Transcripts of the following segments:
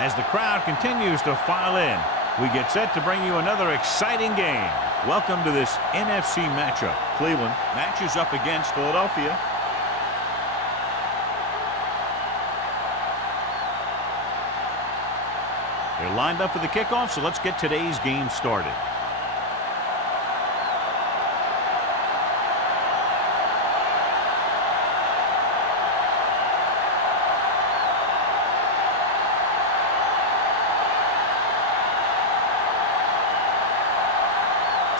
As the crowd continues to file in, we get set to bring you another exciting game. Welcome to this NFC matchup. Cleveland matches up against Philadelphia. They're lined up for the kickoff, so let's get today's game started.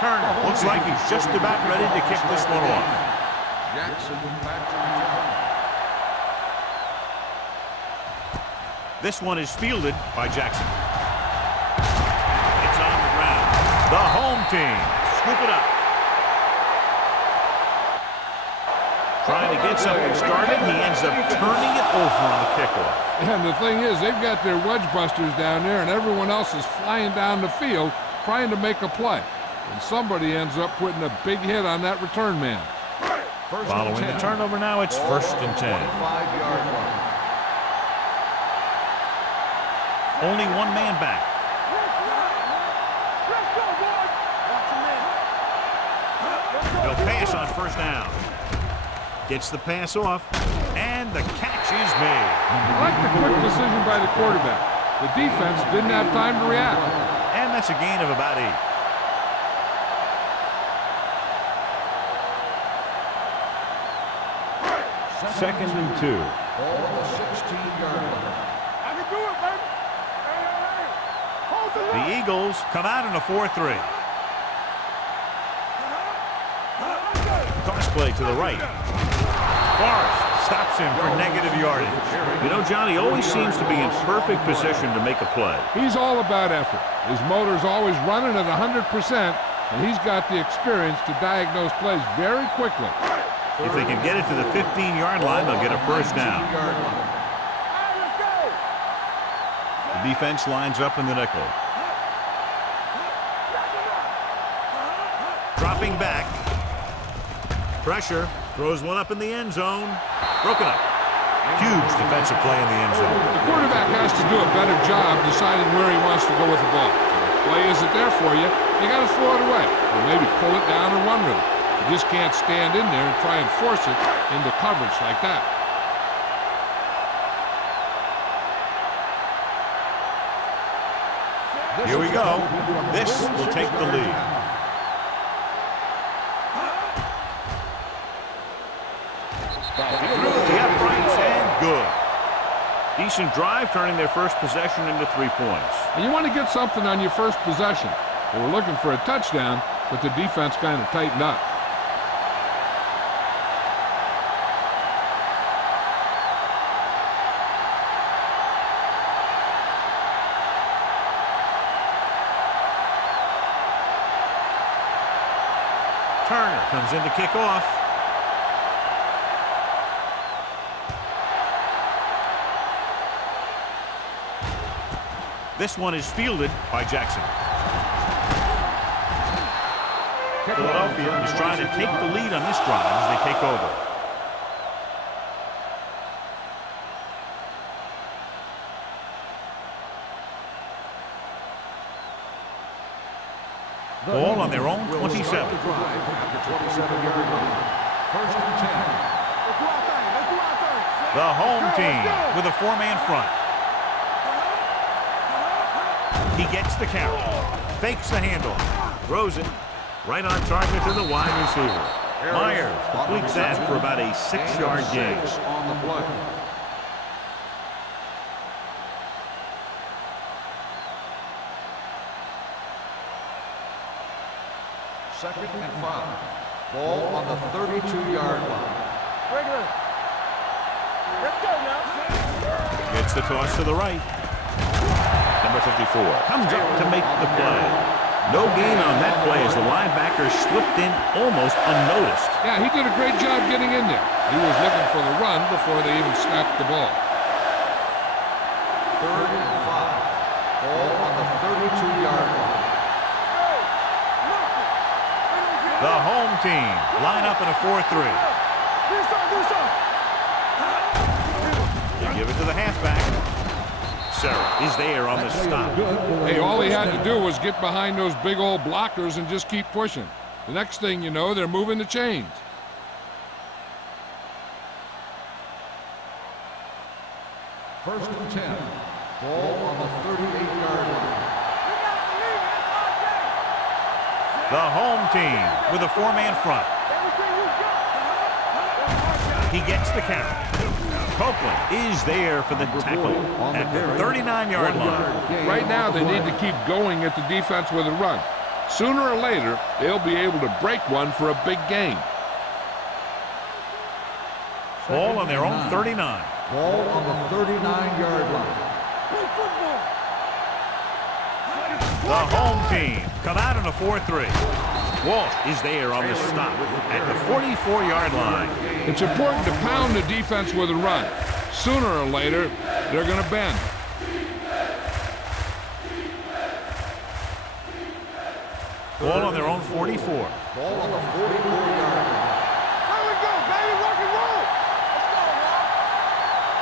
Turner looks like he's just about ready to kick this one off. Jackson back to return. This one is fielded by Jackson. It's on the ground. The home team scoop it up. Trying to get something started, he ends up turning it over on the kickoff. And the thing is, they've got their wedge busters down there, and everyone else is flying down the field trying to make a play. And somebody ends up putting a big hit on that return man. Following the turnover now, it's 1st and 10. 25-yard line. Only one man back. He'll pass on 1st down. Gets the pass off, and the catch is made. I like the quick decision by the quarterback. The defense didn't have time to react. And that's a gain of about 8. Second and 2. Ball on the 16-yard line. I can do it, baby. Hold the The Eagles come out in a 4-3. Toss play to the right. Forrest stops him for negative yardage. You know, Johnny always seems to be in perfect position to make a play. He's all about effort. His motor's always running at 100%, and he's got the experience to diagnose plays very quickly. If they can get it to the 15-yard line, they'll get a 1st down. The defense lines up in the nickel. Dropping back. Pressure. Throws one up in the end zone. Broken up. Huge defensive play in the end zone. The quarterback has to do a better job deciding where he wants to go with the ball. If the play isn't there for you, you got to throw it away, or maybe pull it down and run with it. You just can't stand in there and try and force it into coverage like that. Here we go. This will take the lead. Through the uprights and good. Decent drive, turning their first possession into 3 points. And you want to get something on your first possession. They were looking for a touchdown, but the defense kind of tightened up. Turner comes in to kick off. This one is fielded by Jackson. Philadelphia is trying to take the lead on this drive as they take over. Ball on their own 27. The home team with a 4-man front. He gets the carry, fakes the handle, throws it right on target to the wide receiver. Myers completes that for about a 6-yard gain. On the play. Second and 5. Ball on the 32-yard line. Regular. Let's go now. Gets the toss to the right. Number 54 comes up to make the play. No gain on that play as the linebacker slipped in almost unnoticed. Yeah, he did a great job getting in there. He was looking for the run before they even snapped the ball. Third and 5. Ball on the 32-yard line. The home team line up in a 4-3. They give it to the halfback. Sarah is there on the stop. Hey, all he had to do was get behind those big old blockers and just keep pushing. The next thing you know, they're moving the chains. First and 10. Ball on the 38-yard line. The home team with a 4-man front. He gets the carry. Copeland is there for the tackle at the 39-yard line. Right now, they need to keep going at the defense with a run. Sooner or later, they'll be able to break one for a big gain. Ball on their own 39. Ball on the 39-yard line. The home team come out in a 4-3. Walsh is there on the stop at the 44-yard line. It's important to pound the defense with a run. Sooner or later, they're going to bend. Ball on their own 44. Ball on the 44-yard line. There we go, baby. Rock and roll.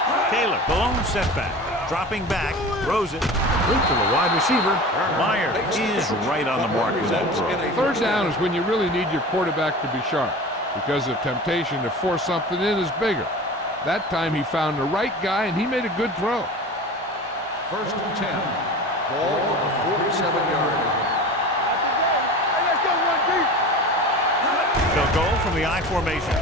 Let's go, Taylor, the lone setback. Dropping back, throws it. Loop to the wide receiver. Myers is right on the mark with that throw. Third down is when you really need your quarterback to be sharp, because the temptation to force something in is bigger. That time he found the right guy, and he made a good throw. First and 10. Ball on the 47-yard line. Hey, let's go, one deep. They'll go from the I formation.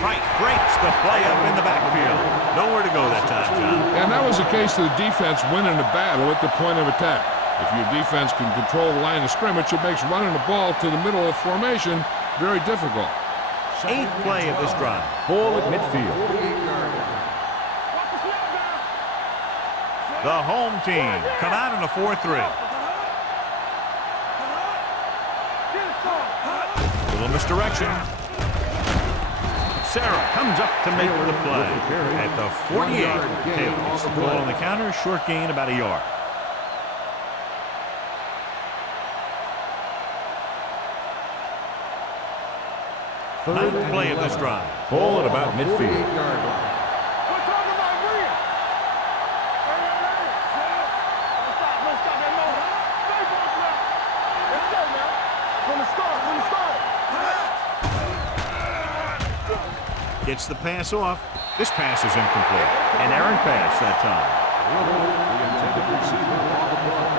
Right, breaks the play up in the backfield. Nowhere to go that time, John. And that was the case of the defense winning the battle at the point of attack. If your defense can control the line of scrimmage, it makes running the ball to the middle of formation very difficult. 8th play of this drive. Ball at midfield. The home team come out in a 4-3. Little misdirection. Sarah comes up to make the play at the 48. Taylor gets the ball on the counter, short gain about a yard. Ninth play of this drive. Ball at about midfield. We're talking about Williams. Don't stop that motor. Stay back now. Let's go now. From the start. Gets the pass off. This pass is incomplete. An errant pass that time. The intended receiver on the play.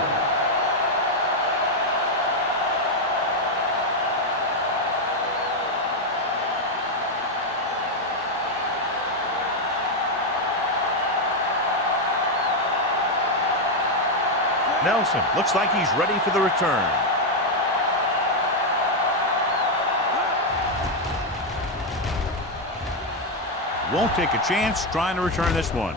Nelson looks like he's ready for the return. Won't take a chance trying to return this one.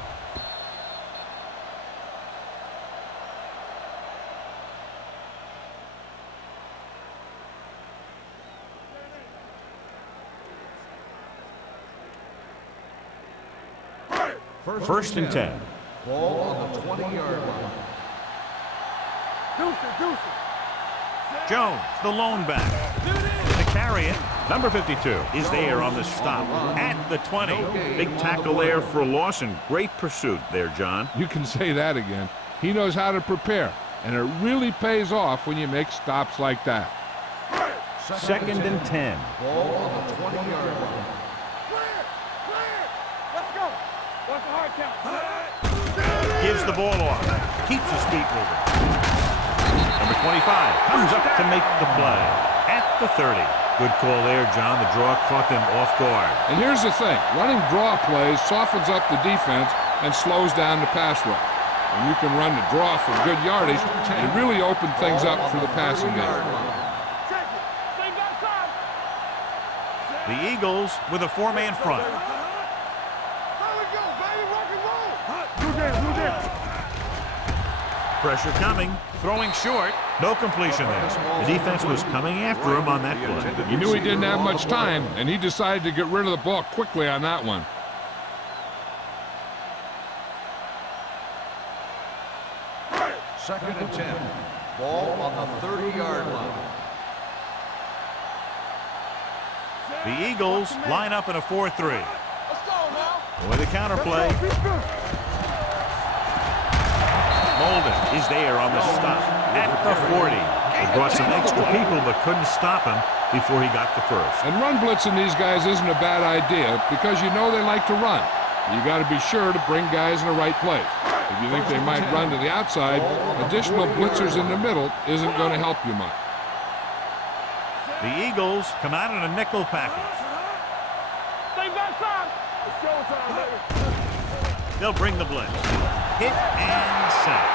First and 10. Ball on the 20-yard line. Deuce it. Jones, the lone back. To carry it, number 52 is there on the stop at the 20. Big tackle there for a loss and great pursuit there, John. You can say that again. He knows how to prepare, and it really pays off when you make stops like that. Second and 10. Ball on the 20-yard line. Clear. Let's go. What's the hard count? Gives the ball off. Keeps his feet moving. Number 25 comes up to make the play at the 30. Good call there, John. The draw caught them off guard. And here's the thing. Running draw plays softens up the defense and slows down the pass rush. When you can run the draw for good yardage, it really opened things up for the passing game. Check it. Stay outside. The Eagles with a 4-man front. There we go, baby. Rock and roll. Do that. Pressure coming. Throwing short. No completion there. The defense was coming after him on that play. He knew he didn't have much time, and he decided to get rid of the ball quickly on that one. Second and 10. Ball on the 30-yard line. The Eagles line up in a 4-3. Let's go now. With a counter play. Molden is there on the stop at the 40. He brought some extra people but couldn't stop him before he got the first. And run blitzing these guys isn't a bad idea because you know they like to run. You got to be sure to bring guys in the right place. If you think they might run to the outside, additional blitzers in the middle isn't going to help you much. The Eagles come out in a nickel package. Stay backside. It's showtime, baby. They'll bring the blitz. Hit and sack.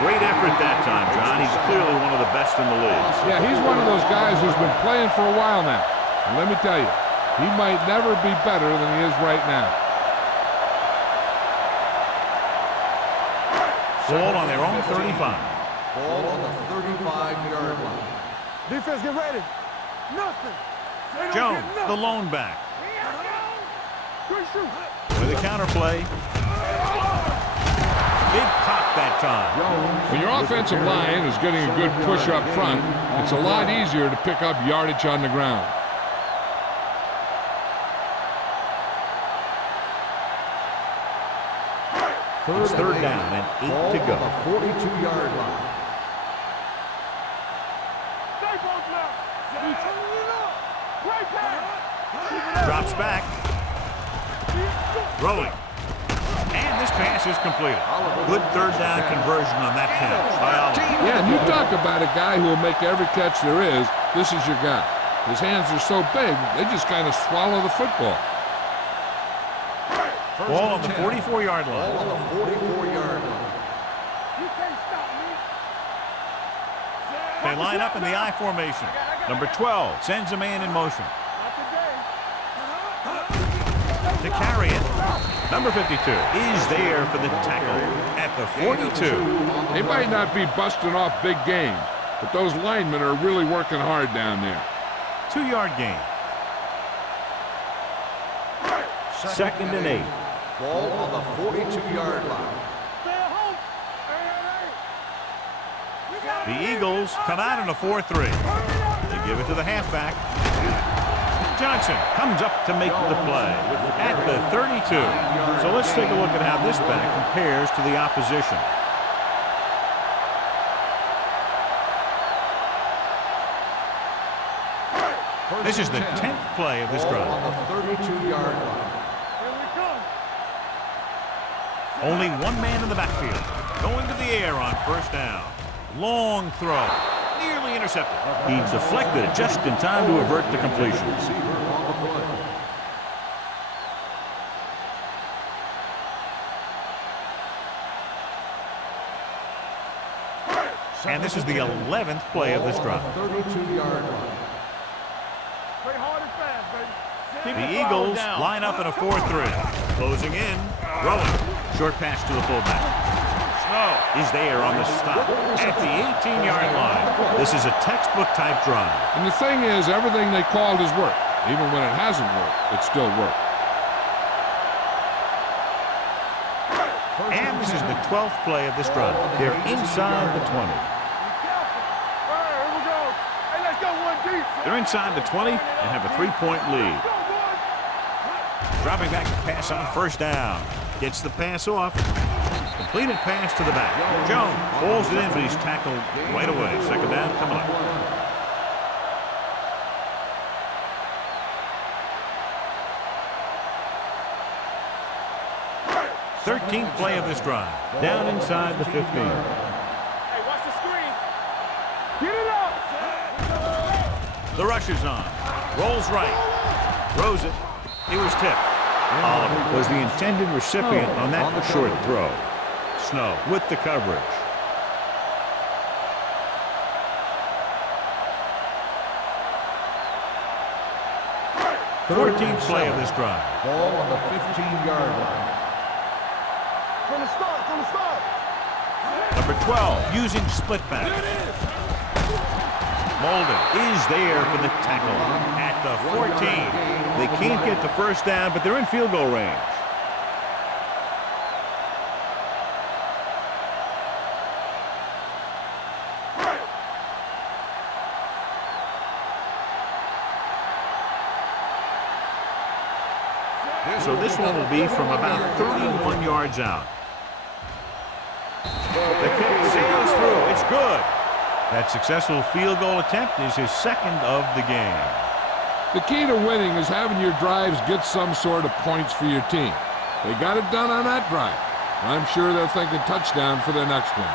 Great effort that time, John. He's clearly one of the best in the league. Yeah, he's one of those guys who's been playing for a while now. And let me tell you, he might never be better than he is right now. Ball on their own 35. Ball on the 35-yard line. Defense, get ready. Nothing. They don't Jones, get nothing. the lone back. Good shoot. With a counterplay. Big pop that time. When your offensive line is getting a good push up front, it's a lot easier to pick up yardage on the ground. It's third down and 8 to go. Ball on the 42-yard line. Stay both now. Great pass. Drops back. Rolling. And this pass is completed. Good third down conversion on that catch by Oliver. Yeah, and you talk about a guy who will make every catch there is. This is your guy. His hands are so big, they just kind of swallow the football. Ball on the 44-yard Ball line. on the 44-yard line. You can't stop me. They line up in the I formation. Number 12 sends a man in motion. Not today. To carry it, number 52 is there for the tackle at the 42. They might not be busting off big games, but those linemen are really working hard down there. 2-yard gain. Second and 8. Ball on the 42-yard line. Stay at home. Hey. The Eagles come out in a 4-3. They give it to the halfback. Johnson comes up to make the play at the 32. So let's take a look at how this back compares to the opposition. This is the 10th play of this Ball drive. on the 32-yard line. Here we come. Only one man in the backfield. Going to the air on first down. Long throw. Nearly intercepted. He deflected it just in time to avert the completion. Receiver on the play. And this is the 11th play of this drive. 32-yard line. Play hard and fast, baby. The Eagles line up in a 4-3. Closing in. Rolling. Short pass to the fullback. Snow is there on the stop at the 18-yard line. This is a textbook type drive. And the thing is, everything they called has worked. Even when it hasn't worked, it still worked. And this is the 12th play of this drive. They're inside the 20. Be careful. All right, here we go. Hey, let's go one deep. They're inside the 20 and have a 3-point lead. Go, boys. Dropping back to pass on first down. Gets the pass off. Completed pass to the back. Jones pulls it in, but he's tackled right away. Second down coming up. Thirteenth play of this drive. Down inside the 15. Hey, watch the screen. Get it up. The rush is on. Rolls right. Throws it. He was tipped. Oliver was the intended recipient on that short throw. Snow with the coverage. Fourteenth play of this drive. Ball on the 15-yard line. From the start, from the start. Number 12 using split back. Molden is there for the tackle at the 14. They can't get the first down, but they're in field goal range. So this one will be from about 31 yards out. The kick is good. That successful field goal attempt is his second of the game. The key to winning is having your drives get some sort of points for your team. They got it done on that drive. I'm sure they're thinking touchdown for their next one.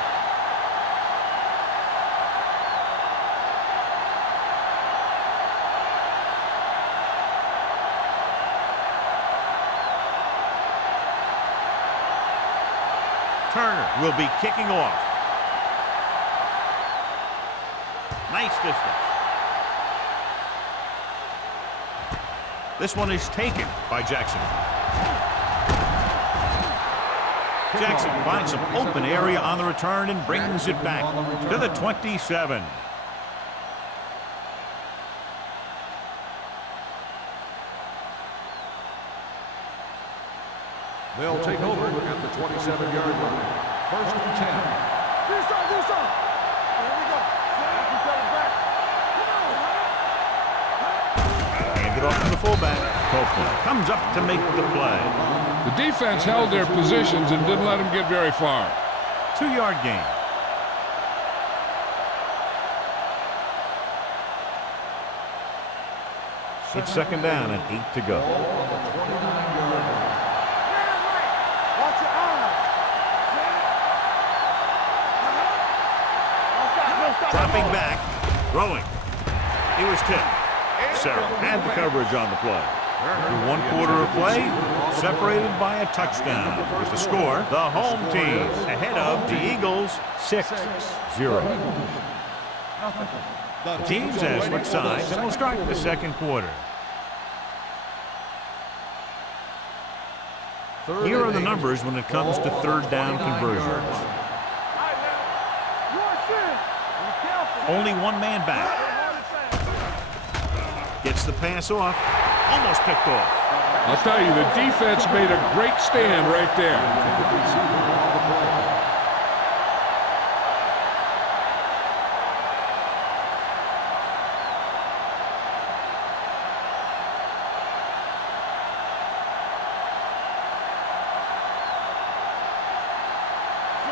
Turner will be kicking off. Nice distance. This one is taken by Jackson. Jackson finds some open area on the return and brings it back to the 27. They'll take over at the 27-yard line. First and 10. Do something. Here we go. You got it back. Hand it off to the fullback. Copeland comes up to make the play. The defense held their positions and didn't let them get very far. 2-yard gain. It's second down and 8 to go. On the 29-yard line. Watch your eyes. Dropping back, throwing. He was tipped. Sarah had the coverage on the play. Through one quarter of play, separated by a touchdown. With the score, the home team ahead of the Eagles 6-0. The teams have switched sides and will start the second quarter. Here are the numbers when it comes to third down conversions. Only one man back. Gets the pass off. Almost picked off. I'll tell you, the defense made a great stand right there.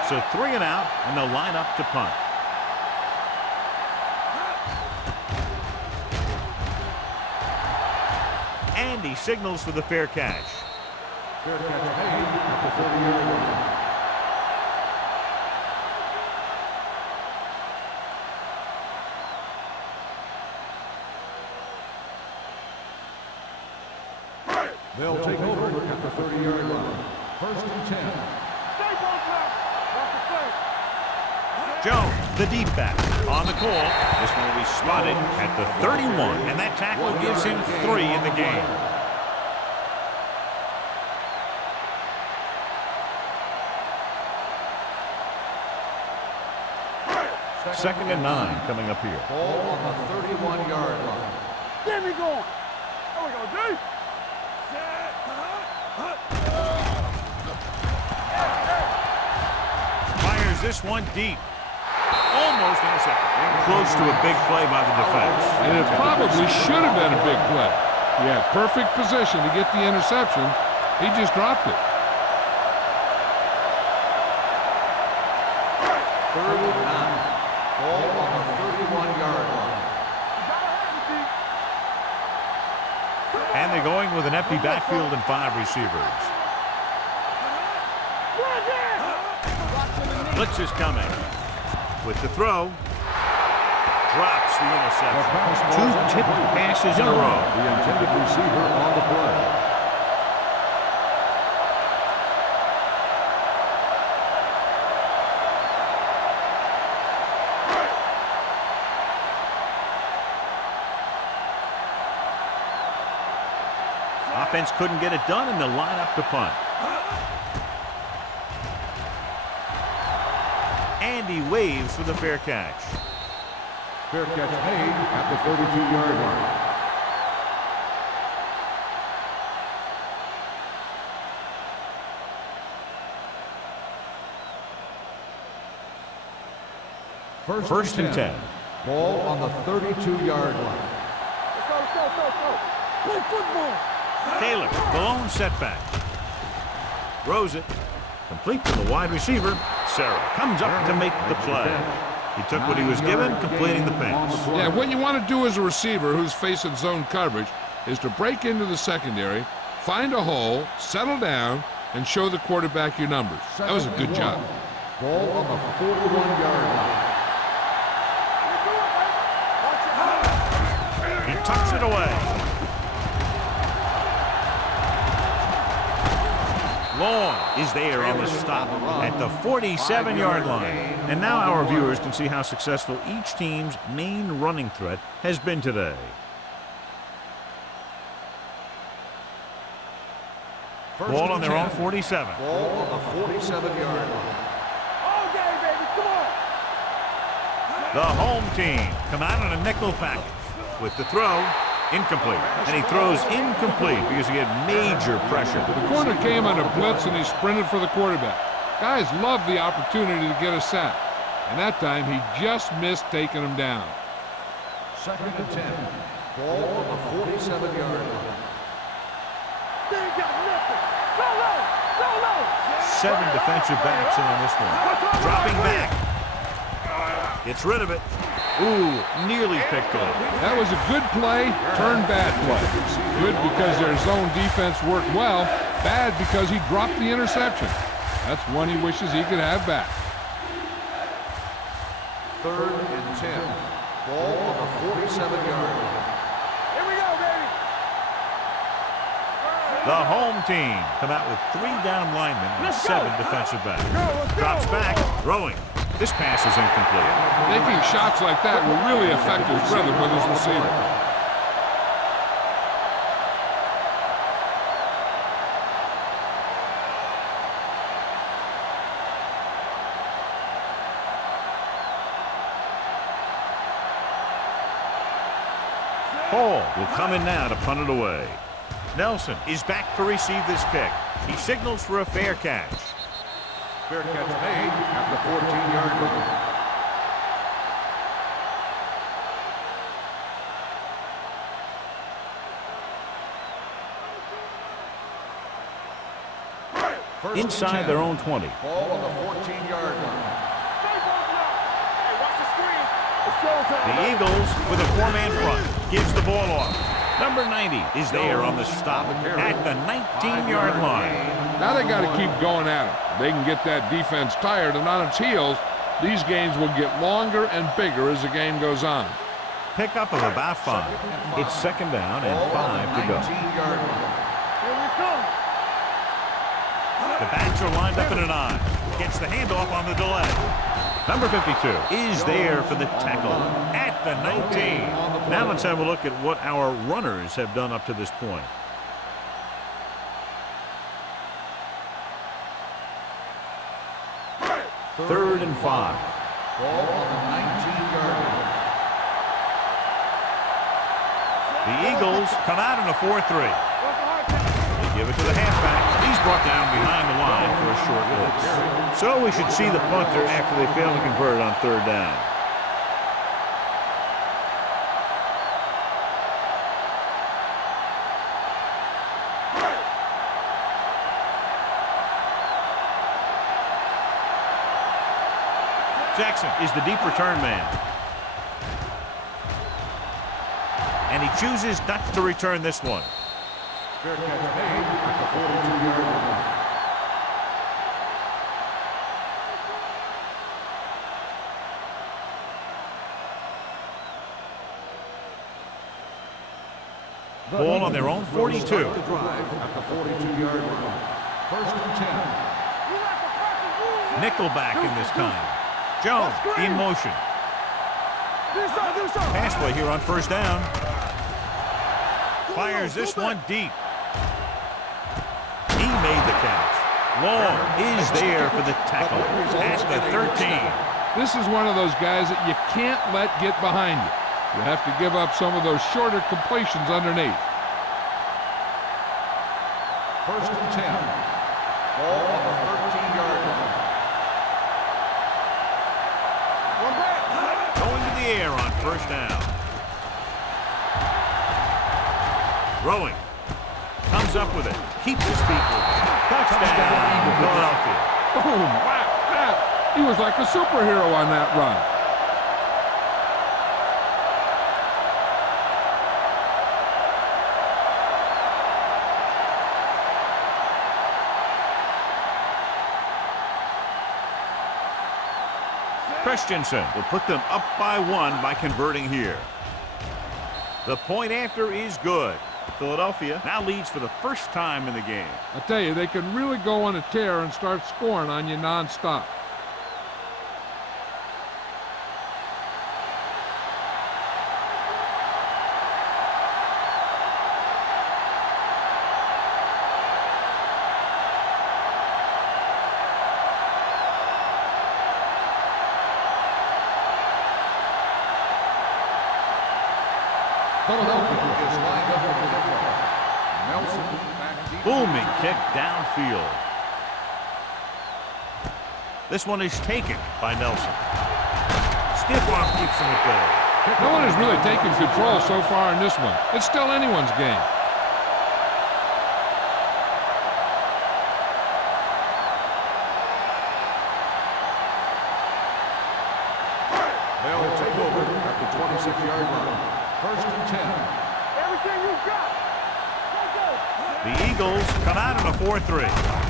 So 3 and out, and they'll line up to punt. And he signals for the fair catch. Fair catch made at the 30-yard line. They'll take over at the 30-yard line. First and 10. Jones, the deep back, on the call. This one will be spotted at the 31, and that tackle gives him 3 in the game. Second and 9 coming up here. Ball on the 31-yard line. Get me going. There we go, D. Fires this one deep. Almost intercepted. Close to a big play by the defense. And it probably should have been a big play. He had perfect position to get the interception. He just dropped it. Third and 9. Ball on the 31-yard line. And they're going with an empty backfield and 5 receivers. Blitz is coming. With the throw, drops the interception. 2 tipped passes in a row. The intended receiver on the play. Offense couldn't get it done, and they'll line up to punt. And he waves for the fair catch. Fair catch made at the 32-yard line. First and 10. Ball on the 32-yard line. Let's go. Play football. Taylor, the lone setback. Throws it. Complete to the wide receiver. Sarah comes up to make the play. He took what he was given, completing the pass. Yeah, what you want to do as a receiver who's facing zone coverage is to break into the secondary, find a hole, settle down, and show the quarterback your numbers. That was a good job. Ball on the 41-yard line. He tucks it away. Long is there on the stop at the 47-yard line. And now our viewers can see how successful each team's main running threat has been today. Ball on their own 47. Ball on the 47-yard line. All day, baby. Come on. The home team come out on a nickel package with the throw. Incomplete. And he throws incomplete because he had major pressure. The corner came on a blitz and he sprinted for the quarterback. Guys love the opportunity to get a sack. And that time he just missed taking him down. 2nd and 10. Ball on the 47-yard line. They ain't got nothing. Go low. Go low. 7 defensive backs in on this one. Dropping back. Gets rid of it. Ooh, nearly picked off. That was a good play, turned bad play. Good because their zone defense worked well. Bad because he dropped the interception. That's one he wishes he could have back. 3rd and 10. Ball on the 47-yard line. Here we go, baby. The home team come out with 3 down linemen and 7 defensive backs. Drops back, throwing. This pass is incomplete. Making shots like that will really affect his rhythm with his receiver. Hall will come in now to punt it away. Nelson is back to receive this kick. He signals for a fair catch. Fair catch made at the 14-yard line. Inside their own 20. Ball on the 14-yard line. Hey, watch the screen. It's showtime. The Eagles with a 4-man front. Gives the ball off. Number 90 is there on the stop at the 19-yard line. Now they got to keep going at it. They can get that defense tired and on its heels. These games will get longer and bigger as the game goes on. Pickup of about 5. It's 2nd down and 5 to go. 19-yard line. Here we come. The backs are lined up in an I. Gets the handoff on the delay. Number 52 is there for the tackle at the 19. Now let's have a look at what our runners have done up to this point. Third and 5. Ball on the 19-yard line. The Eagles come out in a 4-3. They give it to the halfback. He's brought down behind the line for a short blitz. So we should see the punter after they fail to convert on 3rd down. Jackson is the deep return man. And he chooses not to return this one. Fair catch made at the 42-yard line. Ball on their own 42. The drive at the 42-yard line. 1st and 10. Nickelback in this time. Jones in motion. Pass play here on 1st down. Fires this one deep. He made the catch. Long is there for the tackle at the 13. This is one of those guys that you can't let get behind you. You have to give up some of those shorter completions underneath. 1st and 10. Ball on the 13-yard line. Going to the air on 1st down. Throwing. Comes up with it. Keeps his feet moving. Touchdown, Philadelphia. Boom! Wow! That, he was like a superhero on that run. Christensen will put them up by 1 by converting here. The point after is good. Philadelphia now leads for the first time in the game. I tell you, they can really go on a tear and start scoring on you nonstop. Philadelphia is lined up for the kickoff. Nelson back deep. Booming kick downfield. This one is taken by Nelson. Stiff arm keeps him at bay. No one has really taken control so far in this one. It's still anyone's game. They'll take over at the 26-yard line. First and 10. Everything you got. The Eagles come out in a 4-3.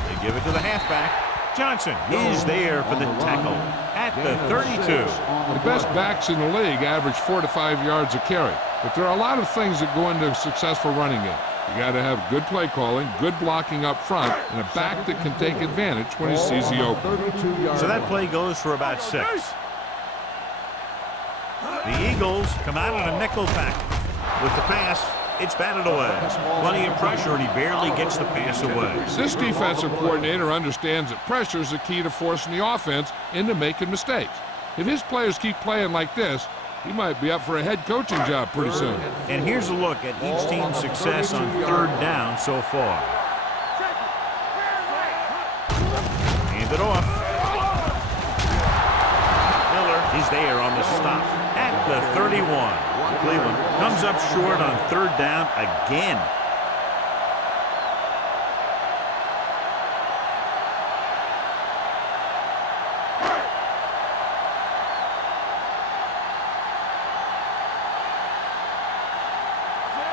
They give it to the halfback. Johnson is there for the tackle at the 32. The best backs in the league average 4 to 5 yards a carry. But there are a lot of things that go into a successful running game. You got to have good play calling, good blocking up front, and a back that can take advantage when he sees the open. So that play goes for about 6. The Eagles come out in a nickel package. With the pass, it's batted away. Plenty of pressure, and he barely gets the pass away. This defensive coordinator understands that pressure is the key to forcing the offense into making mistakes. If his players keep playing like this, he might be up for a head coaching job pretty soon. And here's a look at each team's success on 3rd down so far. Hand it off. Miller is there on the stop at the 31. Cleveland comes up short on 3rd down again.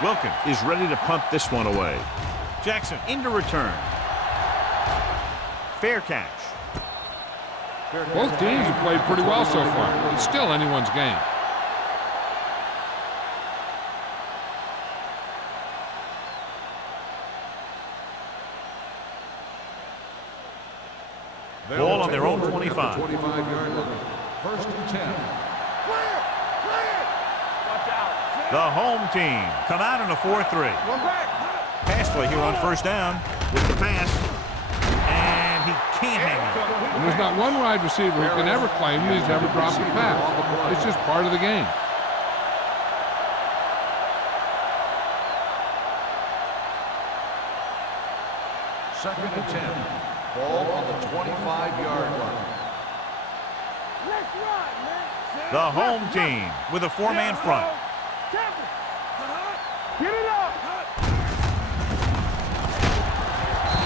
Wilkins is ready to punt this one away. Jackson into return. Fair catch. Both teams have played pretty well so far. It's still anyone's game. Ball on their own 25. 25-yard line. First and 10. The home team come out in a 4-3. Pass play here on 1st down with the pass. And he can't hang on. And there's not one wide receiver who can ever claim he's never dropped a pass. It's just part of the game. Second and 10. Ball on the 25-yard line. The home team with a 4-man front. Get it up.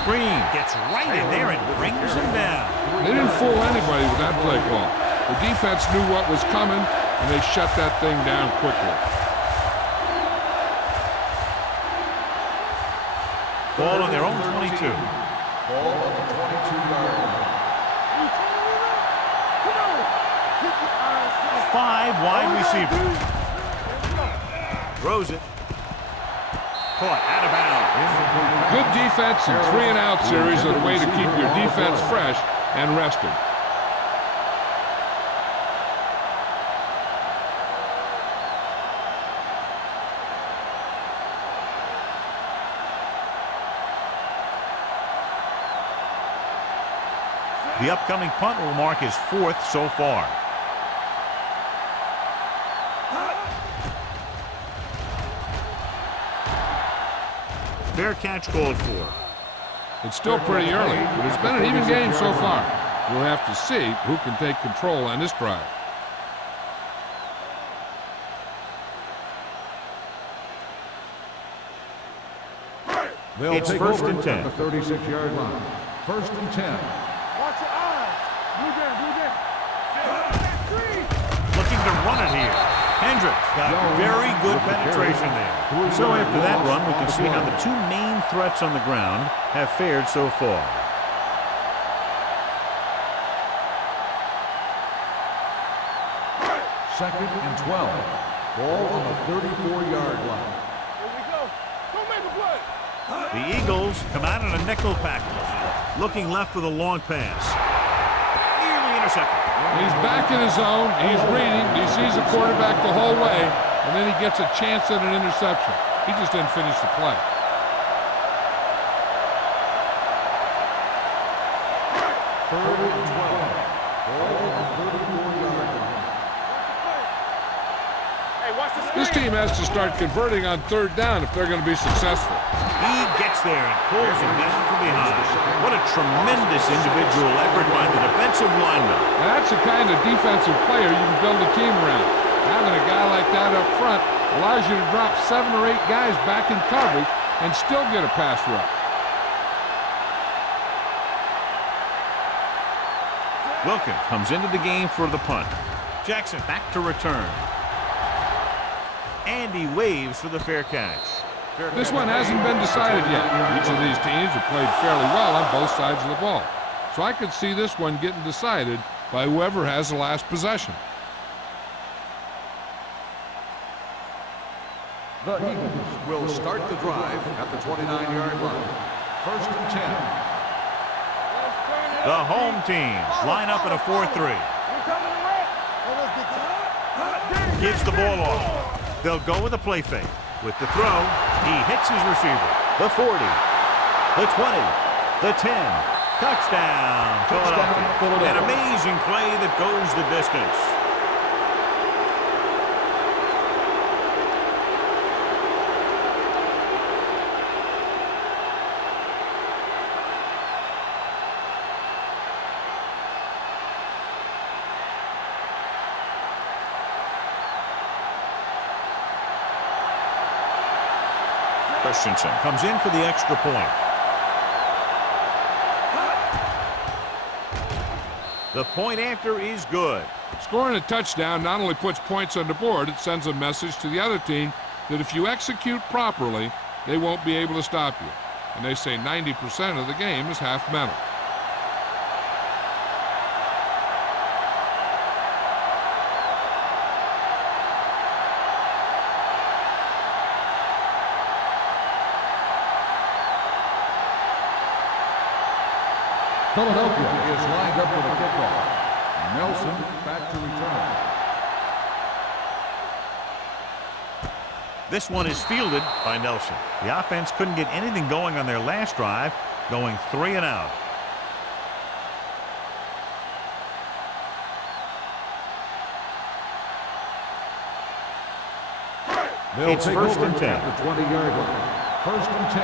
Green gets right in there and brings him down. They didn't fool anybody with that play call. The defense knew what was coming, and they shut that thing down quickly. Ball on their own 22. Ball on the 22-yard line. 5 wide receivers. Throws it. Caught out of bounds. Good defense and 3-and-out series are the way to keep your defense fresh and rested. The upcoming punt will mark his 4th so far. Fair catch called for. It's still pretty early, but it's been an even game so far. We'll have to see who can take control on this drive. It's 1st and 10. The 36-yard line. First and 10. Watch your eyes. Blue game. Looking to run it here. Hendricks got very good penetration there. So after that run, we can see how the 2 main threats on the ground have fared so far. Second and 12. Ball on the 34-yard line. Here we go. Go make a play. The Eagles come out in a nickel package. Looking left with a long pass. Nearly intercepted. He's back in his zone. He's reading. He sees the quarterback the whole way, and then he gets a chance at an interception. He just didn't finish the play. Third and 12. Ball on the 34-yard line. Hey, watch the screen. This team has to start converting on third down if they're going to be successful. He gets there and pulls him down from behind. What a tremendous individual effort by the defensive lineman. Now, that's the kind of defensive player you can build a team around. Having a guy like that up front allows you to drop 7 or 8 guys back in coverage and still get a pass rush. Wilkins comes into the game for the punt. Jackson back to return. And he waves for the fair catch. This one hasn't been decided yet. Each of these teams have played fairly well on both sides of the ball. So I could see this one getting decided by whoever has the last possession. The Eagles will start the drive at the 29-yard line. First and 10. The home team line up in a 4-3. Gives the ball off. They'll go with a play fake. With the throw, he hits his receiver. The 40, the 20, the 10. Touchdown, Philadelphia. An amazing play that goes the distance. Christensen comes in for the extra point. The point after is good. Scoring a touchdown not only puts points on the board, it sends a message to the other team that if you execute properly, they won't be able to stop you. And they say 90% of the game is half mental. Philadelphia is lined up for the kickoff. Nelson back to return. This one is fielded by Nelson. The offense couldn't get anything going on their last drive, going 3 and out. It's first and 10. At the 20-yard line. First and 10.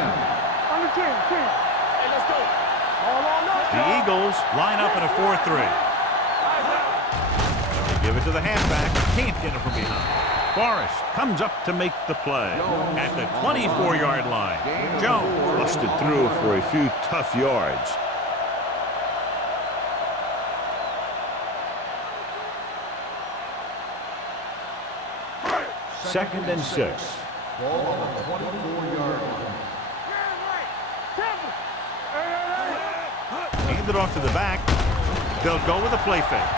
On the 10. Hey, let's go. All on us. The Eagles line up in a 4-3. They give it to the halfback. Can't get it from behind. Forrest comes up to make the play at the 24-yard line. Jones busted through for a few tough yards. Second and 6. Ball on the 24-yard line. Hand it off to the back. They'll go with a play fake.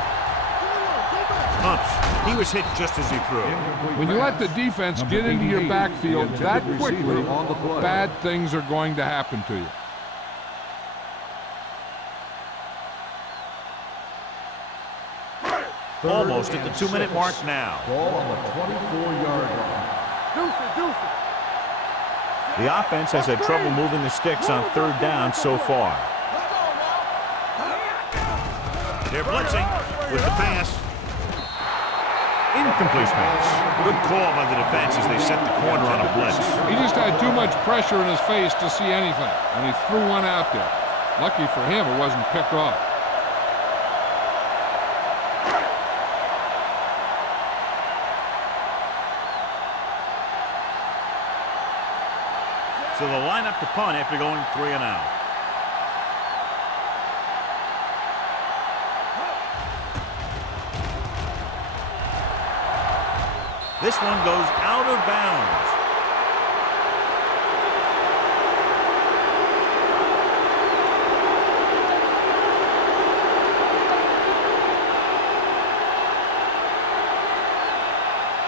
Pumps. He was hit just as he threw. When you let the defense get into your backfield that quickly, bad things are going to happen to you. Almost at the 2-minute mark now. Ball on the 24-yard line. Deuce it. The offense has had trouble moving the sticks on third down so far. They're blitzing with the pass. Incomplete pass. Good call by the defense as they set the corner on a blitz. He just had too much pressure in his face to see anything, and he threw one out there. Lucky for him, it wasn't picked off. So they'll line up to punt after going 3 and out. This one goes out of bounds.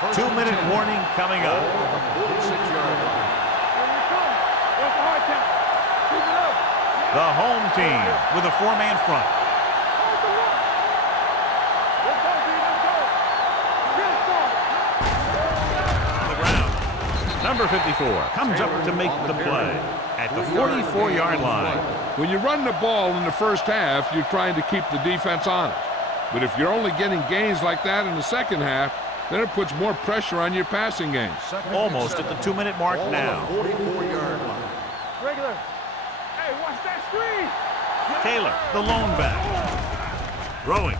First 2-minute and 10. warning coming up. Ball on the 46-yard line. Here you come. What's the hard count? Keep it up. The home team with a 4-man front. Hold the look. Let's go, D. Let's go. Get it started. On the ground. Number 54 comes up to make the play at the 44-yard line. When you run the ball in the first half, you're trying to keep the defense honest. But if you're only getting gains like that in the second half, then it puts more pressure on your passing game. Almost at the 2-minute mark Ball now. on the 44-yard line. Regular. Hey, watch that screen. Taylor, the lone back. Throwing.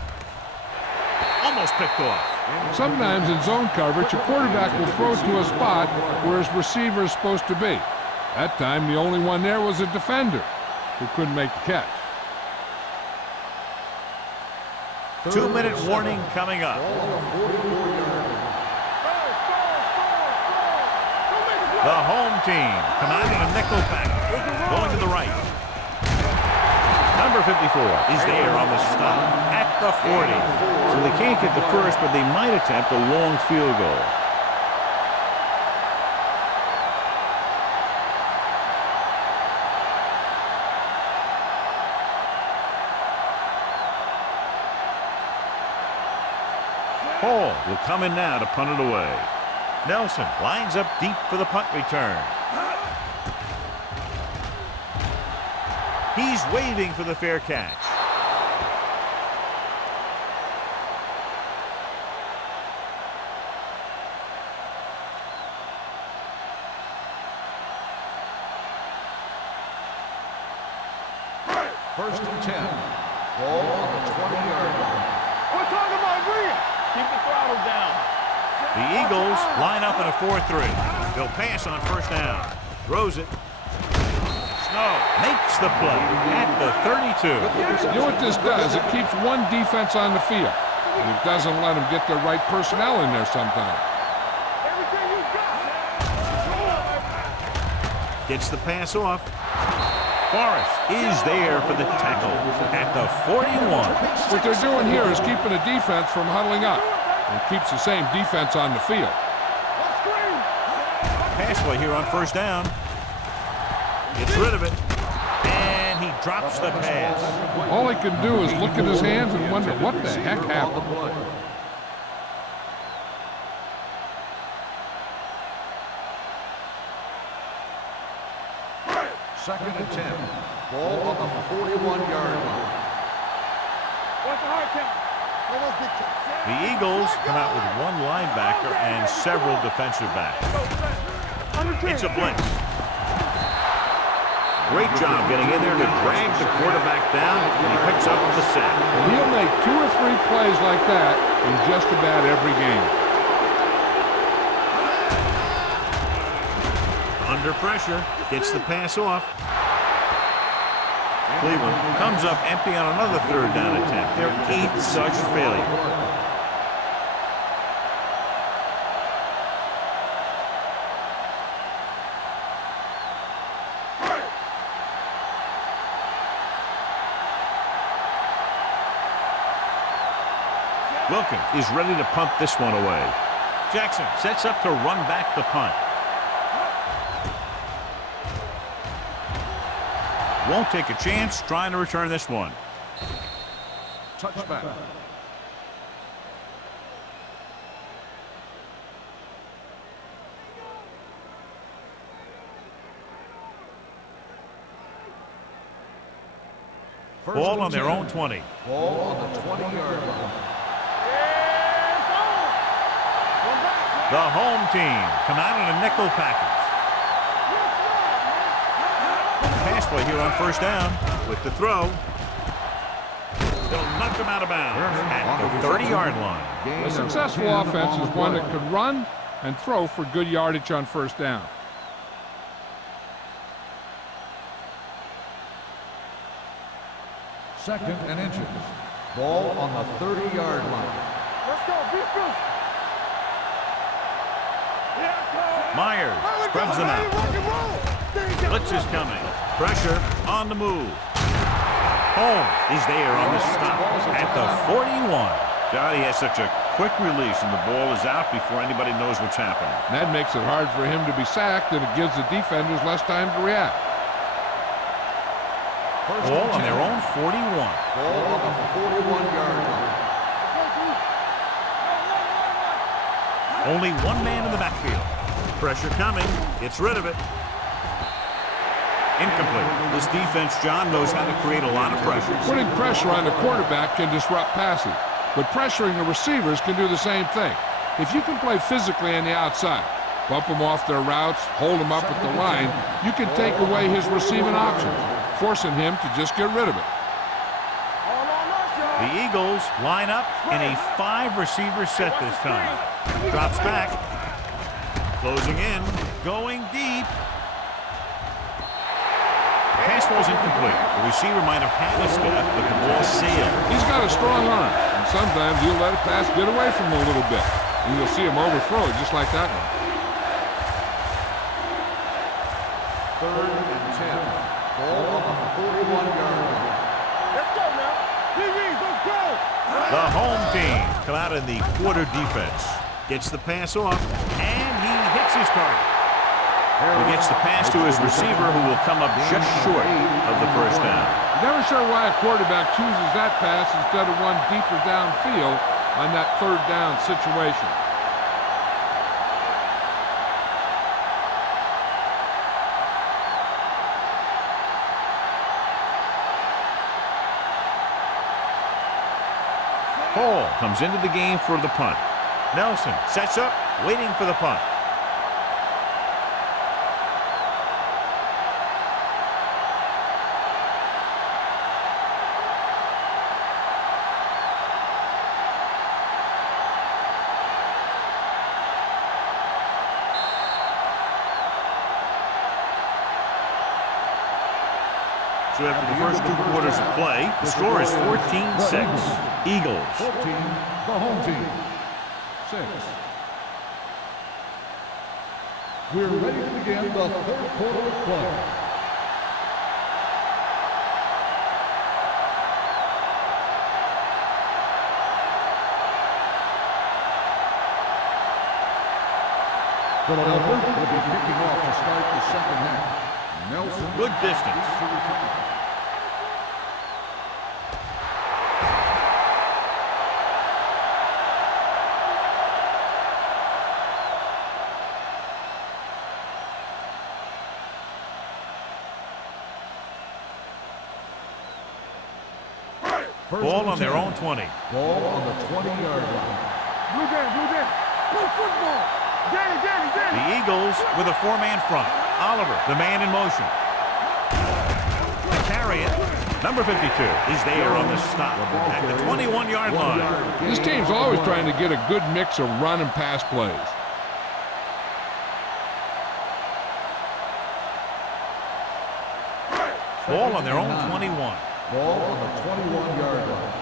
Almost picked off. Sometimes in zone coverage, a quarterback will throw to a spot where his receiver is supposed to be. That time, the only one there was a defender who couldn't make the catch. 2-minute warning coming up. Ball on the 44-yard line. The home team come out in a nickel package, going to the right. Number 54 is there on the stop at the 40. So they can't get the first, but they might attempt a long field goal. Hall will come in now to punt it away. Nelson lines up deep for the punt return. He's waving for the fair catch. First and 10. Ball on the 20-yard line. We're talking about green. Keep the throttle down. The Eagles line up in a 4-3. They'll pass on first down. Throws it. Snow makes the play at the 32. You know what this does? It keeps one defense on the field, and it doesn't let them get the right personnel in there sometimes. Everything you got. Gets the pass off. Forrest is there for the tackle at the 41. What they're doing here is keeping the defense from huddling up, and keeps the same defense on the field. Pass play here on first down. Gets rid of it. And he drops the pass. All he can do is look at his hands and wonder what the heck happened. Second and 10. Ball on the 41-yard line. What's the hard count? The Eagles come out with one linebacker and several defensive backs. It's a blitz. Great job getting in there to drag the quarterback down, and he picks up the sack. And he'll make 2 or 3 plays like that in just about every game. Under pressure, gets the pass off. Cleveland comes up empty on another third down attempt. Their 8th such failure. Wilkins is ready to punt this one away. Jackson sets up to run back the punt. Won't take a chance trying to return this one. Touchback. Ball on their own 20. Ball on the 20-yard line. The home team come out in a nickel package. Pass play here on first down with the throw. They'll knock him out of bounds at the 30-yard line. A successful offense is one that can run and throw for good yardage on first down. Second and inches. Ball on the 30-yard line. Let's go, defense. Myers scrubs them out. Blitz is coming. Pressure on the move. Holmes is there on the stop at the 41. Johnny has such a quick release, and the ball is out before anybody knows what's happening. And that makes it hard for him to be sacked, and it gives the defenders less time to react. Ball on their own 41. Ball on the 41-yard line. Only one man in the backfield. Pressure coming. Gets rid of it. Incomplete. This defense, John, knows how to create a lot of pressure. Putting pressure on the quarterback can disrupt passing, but pressuring the receivers can do the same thing. If you can play physically on the outside, bump them off their routes, hold them up at the line, you can take away his receiving options, forcing him to just get rid of it. The Eagles line up in a 5-receiver set this time. Drops back. Closing in. Going deep. Pass ball's incomplete. The receiver might have had a step, but the ball sailed. He's got a strong arm, and sometimes he'll let a pass get away from him a little bit. And you'll see him overthrow it just like that one. 3rd and 10. Ball on the 41-yard line. Let's go now. DBs, let's go. The home team come out in the quarter defense. Gets the pass off, and he hits his target. He gets the pass to his receiver, who will come up just short of the first down. Never sure why a quarterback chooses that pass instead of one deeper downfield on that 3rd down situation. Hall comes into the game for the punt. Nelson sets up, waiting for the punt. So after the first 2 quarters of play, the score is 14-6. Eagles. 14, the home team. 6. We're ready to begin the 3rd quarter of play. Philadelphia will be kicking off to start the 2nd half. Nelson. Good distance. Ball on their own 20. Ball on the 20-yard line. Blue game. Go football. Danny. The Eagles with a 4-man front. Oliver, the man in motion. They carry it. Number 52 is there on the stop at the 21-yard line. This team's always trying to get a good mix of run and pass plays. Ball on their own 21. Ball on the 21-yard line.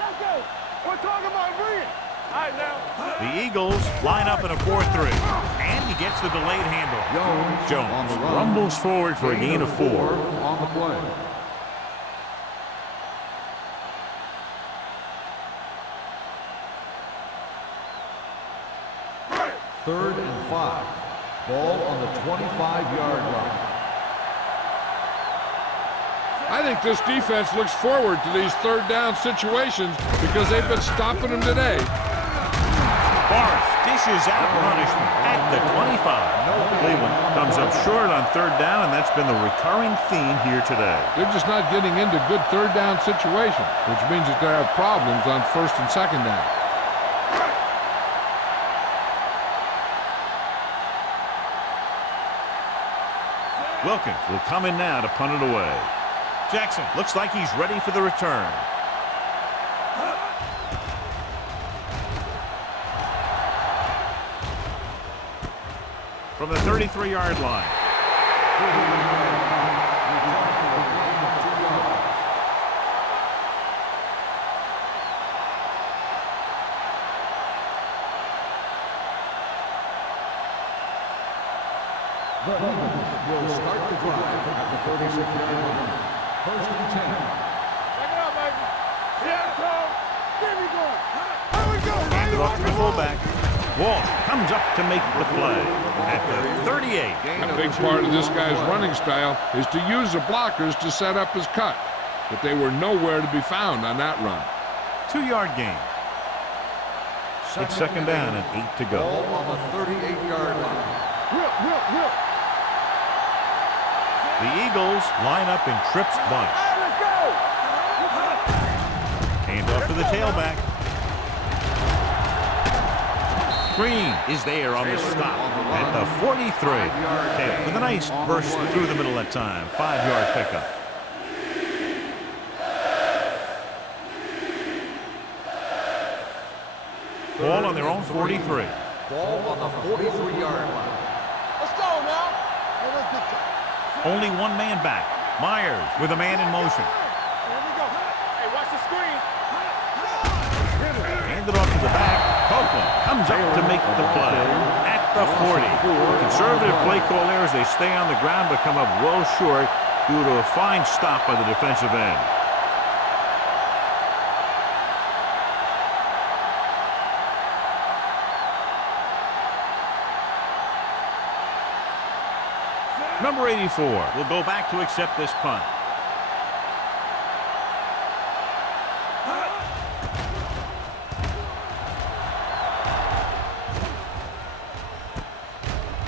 Let's go. We're talking about bringing. All right, now. The Eagles line up in a 4-3. And he gets the delayed handoff. Jones on the run. rumbles forward for a gain of 4. On the play. Third and 5. Ball on the 25-yard line. I think this defense looks forward to these 3rd down situations because they've been stopping them today. Forrest dishes out punishment at the 25. Cleveland comes up short on 3rd down, and that's been the recurring theme here today. They're just not getting into good 3rd down situations, which means that they have problems on 1st and 2nd down. Wilkins will come in now to punt it away. Jackson looks like he's ready for the return. From the 33-yard line. The Eagles will start the drive at the 36-yard line. 1st and 10. Back it up, baby. Seattle. Here we go. Here we go, baby. Hand it off to the fullback. Walsh comes up to make the play at the 38. A big part of this guy's running style is to use the blockers to set up his cut. But they were nowhere to be found on that run. 2-yard gain. It's second down and 8 to go. Ball on the 38-yard line. The Eagles line up in trips bunch. Let's go. Hand off to the tailback. Green is there on the stop at the 43. Taylor with a nice burst through the middle that time. 5-yard pickup. Ball on their own 43. Ball on the 43-yard line. Let's go now. Hey, let's get you. Only one man back. Myers with a man in motion. Here we go. Hey, watch the screen. Handed off to the back. Copeland comes up to make the play at the 40. Conservative play call there as they stay on the ground but come up well short due to a fine stop by the defensive end. Number 84 will go back to accept this punt.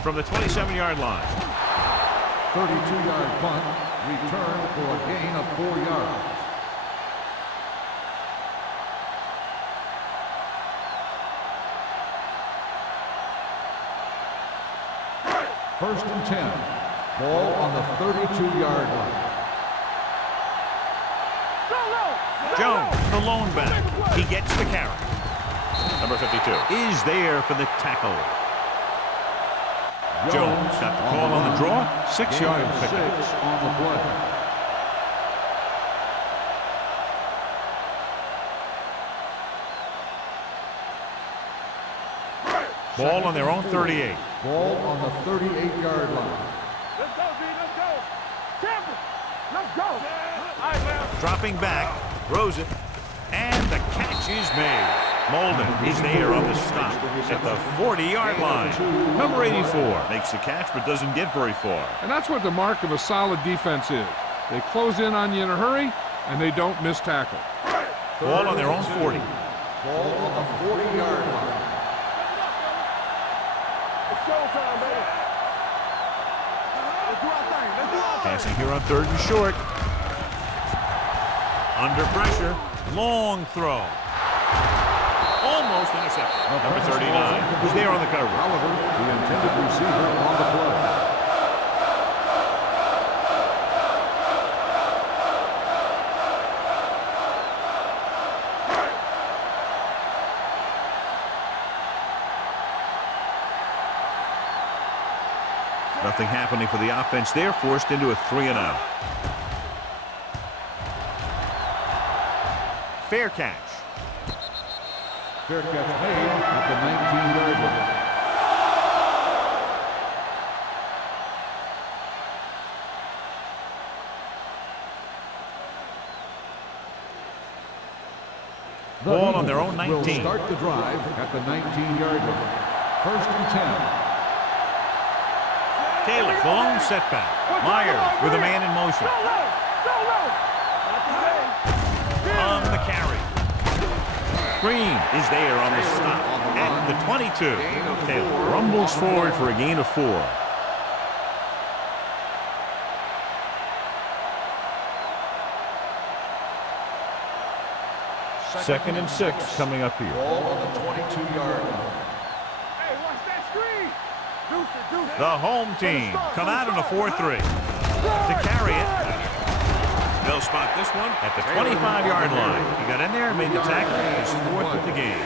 From the 27-yard line. 32-yard punt, returned for a gain of 4 yards. First and 10. Ball on the 32-yard line. Jones, the lone back. He gets the carry. Number 52 is there for the tackle. Jones got the call on the draw. 6-yard pickup. 6 on the play. Ball on their own 38. Ball on the 38-yard line. Let's go, D. Let's go. Campbell. Let's go. All right, man. Dropping back. Throws it. And the catch is made. Molden is there on the stop at the 40-yard line. Number 84 makes the catch but doesn't get very far. And that's what the mark of a solid defense is. They close in on you in a hurry, and they don't miss tackle. Ball on their own 40. Ball on the 40-yard line. It's showtime, baby. Let's do our thing. Let's do our thing. Passing here on 3rd and short. Under pressure. Long throw. Almost intercepted. Number 39 was there on the cover. However, the intended receiver on the play. Nothing happening for the offense there, forced into a 3-and-out. Fair catch. Fair catch made at the 19-yard line. Ball on their own 19. Will start the drive at the 19-yard line. First and 10. Taylor, the lone setback. Myers with a man in motion. On the carry. Green is there on the stop at the 22. Taylor rumbles forward for a gain of 4. Second and 6 coming up here. Ball on the 22-yard line. Hey, watch that screen. Deuce it, deuce it. The home team come out on a 4-3 to carry it. They'll spot this one at the 25-yard line. He got in there, made the tackle. His 4th of the game.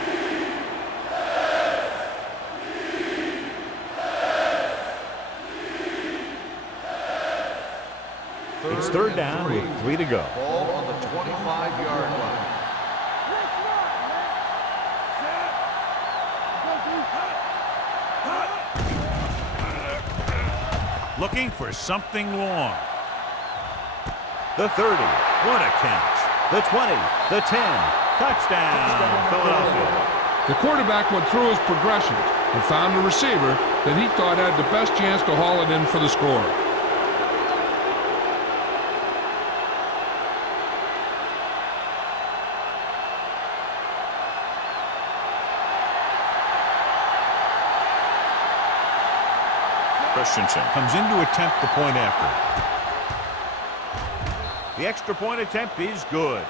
It's 3rd down with 3 to go. Ball on the 25-yard line. Looking for something long. The 30. What a catch. The 20. The 10. Touchdown, Philadelphia. The quarterback went through his progressions and found a receiver that he thought had the best chance to haul it in for the score. Christensen comes in to attempt the point after. The extra point attempt is good.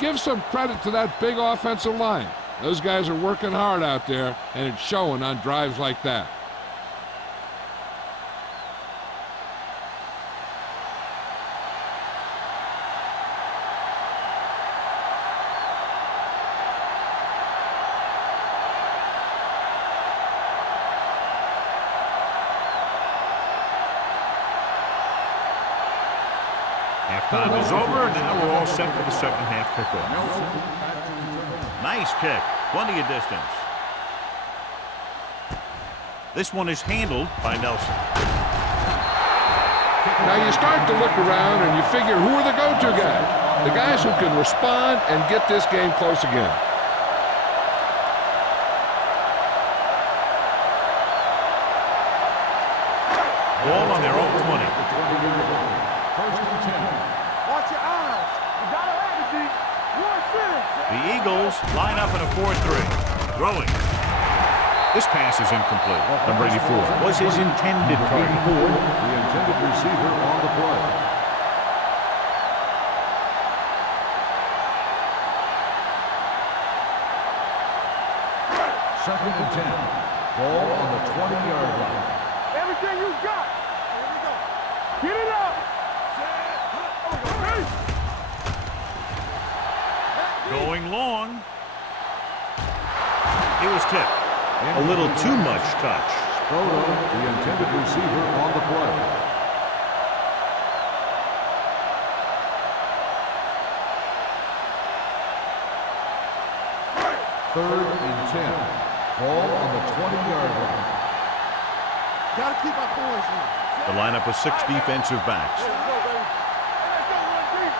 Give some credit to that big offensive line. Those guys are working hard out there, and it's showing on drives like that. Halftime is over, and now we're all set for the second half kickoff. Nice kick. Plenty of distance. This one is handled by Nelson. Now you start to look around and you figure, who are the go-to guys? The guys who can respond and get this game close again. Ball on their own 20. First and 10. Watch your eyes. You gotta have it, D. 1-6. The Eagles line up in a 4-3. Throwing. This pass is incomplete. Number 84 was his intended target. The intended receiver on the play. Second and 10. Ball on the 20-yard line. Everything you got. Here we go. Get it up. Going long. He was tipped. A little too much touch. Sproto, the intended receiver on the play. Third and 10. Ball on the 20-yard line. Gotta keep our points in. The lineup with 6 defensive backs. Let's go, baby. Let's go, run deep.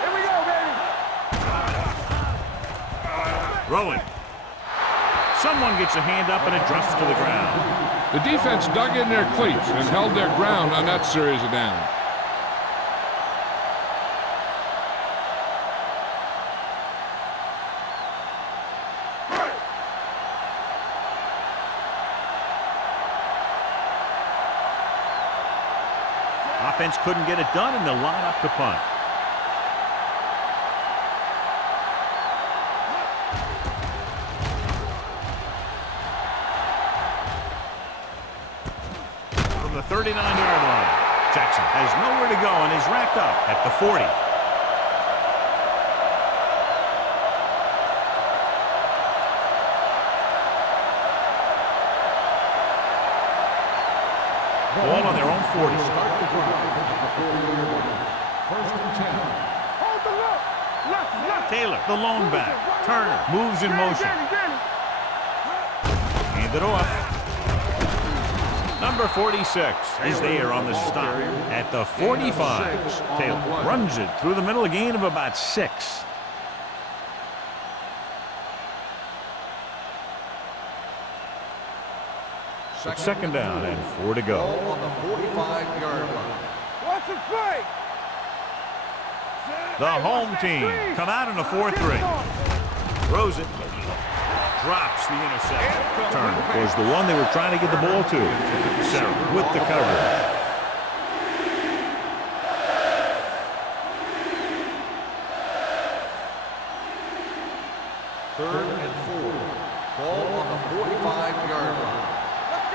Here we go, baby. Throwing. Someone gets a hand up and it drops to the ground. The defense dug in their cleats and held their ground on that series of downs. Offense couldn't get it done, and they'll line up to punt. From the 39-yard line, Jackson has nowhere to go and is wrapped up at the 40. Ball on their own 40. Start the drive at the 40-yard line. First and 10. Hold the look. Left. Taylor, the lone back. Turner moves in motion. Danny. Hand it off. Number 46 is there on the stop at the 45. Taylor runs it through the middle, a gain of about 6. Second down and 4 to go. Ball on the 45-yard line. Watch the play. The home team come out in a 4-3. Throws it. Drops the interception. Turner was the one they were trying to get the ball to. Sarah with the coverage. Third and 4. Ball on the 45-yard line. Let's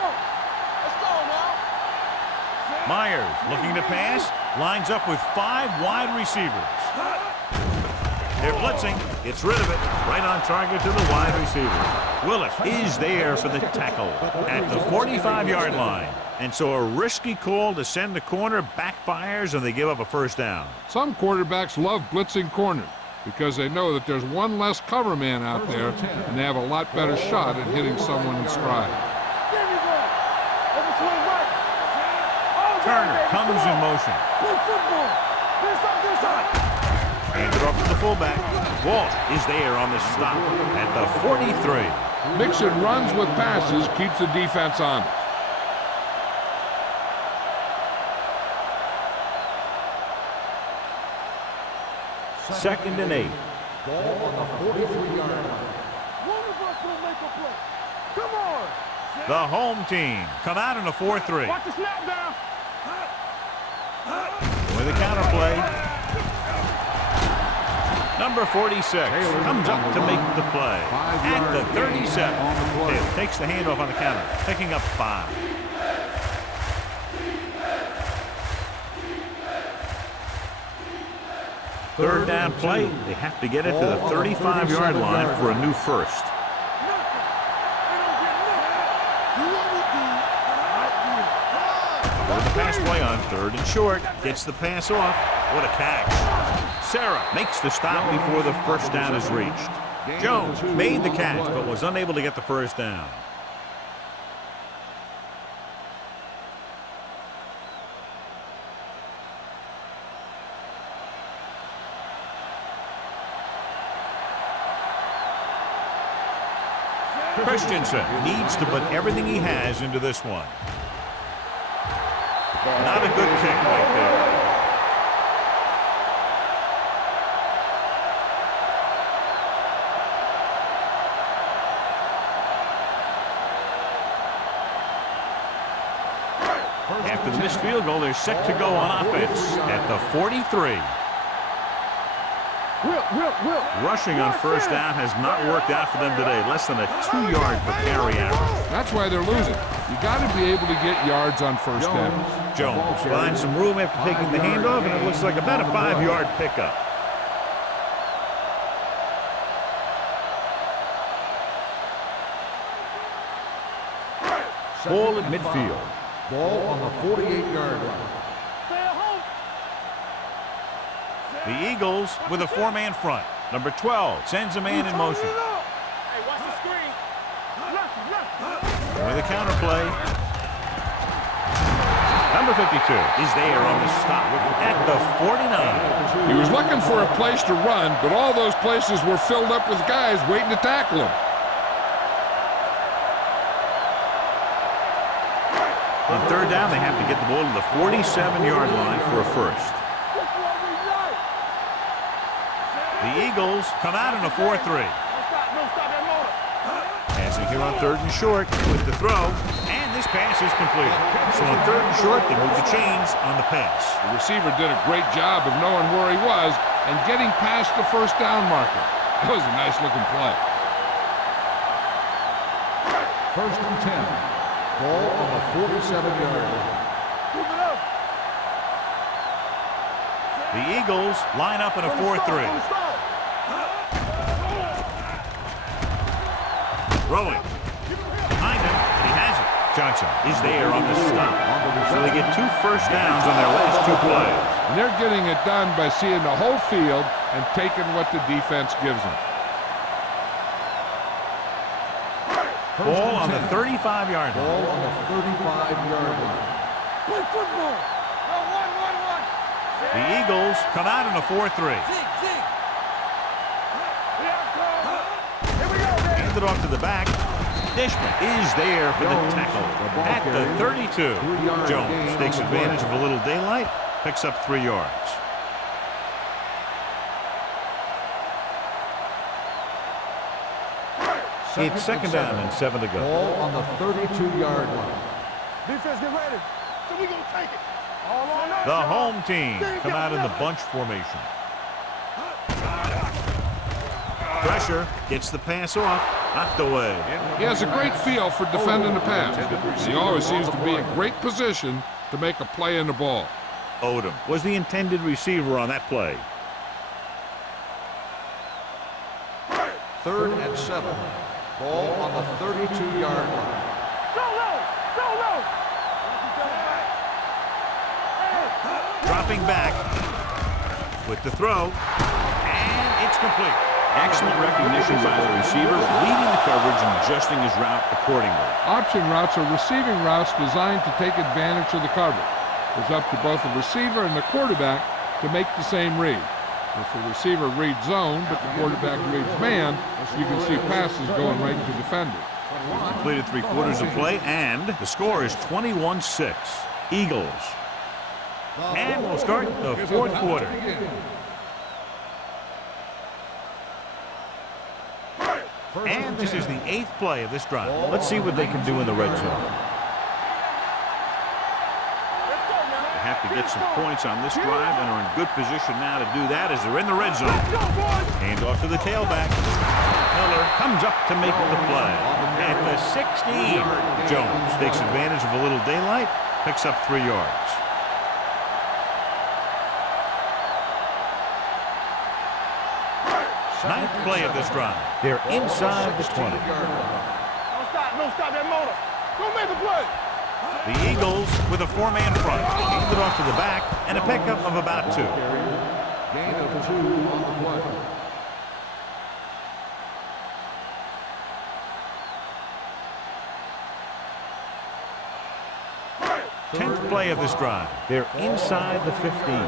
go now. Myers looking to pass. Lines up with 5 wide receivers. They're blitzing. Gets rid of it. Right on target to the wide receiver. Willis is there for the tackle at the 45-yard line. And so a risky call to send the corner backfires, and they give up a first down. Some quarterbacks love blitzing corners because they know that there's one less cover man out there, and they have a lot better shot at hitting someone in stride. Turner comes in motion. Play football. This side. Hand it off to the fullback. Walt is there on the stop at the 43. Mixing runs with passes keeps the defense honest. Second and 8. Ball on the 43-yard line. One of us will make a play. Come on. The home team come out in a 4-3. Watch the snap down. With a counter play. Number 46 comes up to make the play at the 37. Taylor takes the handoff on the counter, picking up 5. Third down play. They have to get it to the 35-yard line for a new first. With the pass play on 3rd and short. Gets the pass off. What a catch. Sarah makes the stop before the first down is reached. Jones made the catch but was unable to get the first down. Christensen needs to put everything he has into this one. Not a good kick right there. After the missed field goal, they're set to go on offense at the 43. Rushing on first down has not worked out for them today. Less than a 2-yard per carry average. That's why they're losing. You got to be able to get yards on first down. Jones finds some room after taking the handoff, and it looks like about a 5-yard pickup. Ball at midfield. Ball on the 48-yard line. The Eagles with a 4-man front. Number 12 sends a man in motion. Hey, watch the screen. With a counter play. Number 52 is there on the stop at the 49. He was looking for a place to run, but all those places were filled up with guys waiting to tackle him. On 3rd down, they have to get the ball to the 47-yard line for a first. The Eagles come out in a 4-3. Passing here on 3rd and short with the throw, and this pass is complete. So on 3rd and short, they move the chains on the pass. The receiver did a great job of knowing where he was and getting past the first down marker. That was a nice-looking play. 1st and 10. Ball on the 47-yard line. The Eagles line up in a 4-3. Throwing. Behind him, and he has it. Johnson is there on the stop. So they get 2 first downs on their last 2 plays. And they're getting it done by seeing the whole field and taking what the defense gives them. Ball on the 35-yard line. Ball on the 35-yard line. Play football. The Eagles come out in a 4-3. Handed off to the back. Dishman is there for the tackle at the 32. Jones takes advantage of a little daylight, picks up 3 yards. It's 2nd down and 7 to go. Ball on the 32-yard line. Defense, get ready. So we gonna take it. All on us. The home team come out in the bunch formation. Pressure, gets the pass off, knocked away. He has a great feel for defending the pass. He always seems to be in great position to make a play in the ball. Odom was the intended receiver on that play. 3rd and 7. Ball on the 32-yard line. Dropping back with the throw, and it's complete. Excellent recognition by the receiver, reading the coverage and adjusting his route accordingly. Option routes are receiving routes designed to take advantage of the coverage. It's up to both the receiver and the quarterback to make the same read. If the receiver reads zone, but the quarterback reads man, you can see passes going right to defenders. Completed 3/4 of play, and the score is 21-6. Eagles. And we'll start the 4th quarter. And this is the 8th play of this drive. Let's see what they can do in the red zone. They have to get some points on this drive and are in good position now to do that as they're in the red zone. Hand off to the tailback. Miller comes up to make the play. At the 16, Jones takes advantage of a little daylight, picks up 3 yards. Ninth play of this drive. They're inside the 20. Don't stop that motor. Don't make the play. The Eagles with a 4-man front. Hand it off to the back and a pickup of about 2. Gain of 2 on the play. 10th play of this drive. They're inside the 15.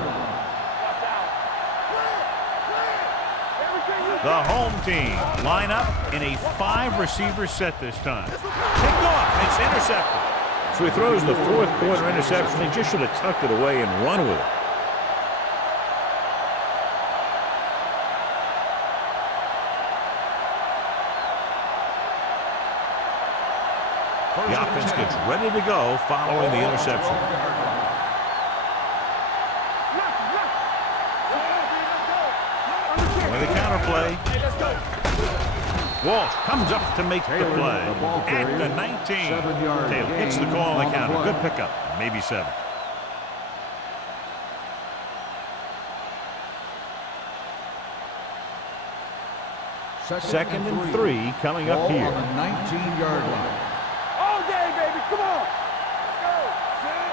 The home team line up in a 5-receiver set this time. Picked off. It's intercepted. So he throws the 4th quarter interception. He just should have tucked it away and run with it. The offense gets ready to go following the interception. With a counter play. Walsh comes up to make the play. At the 19. Taylor hits the call on the counter. Good pickup. Maybe 7. Second and 3 coming up here. On the 19-yard line. All day, baby. Come on.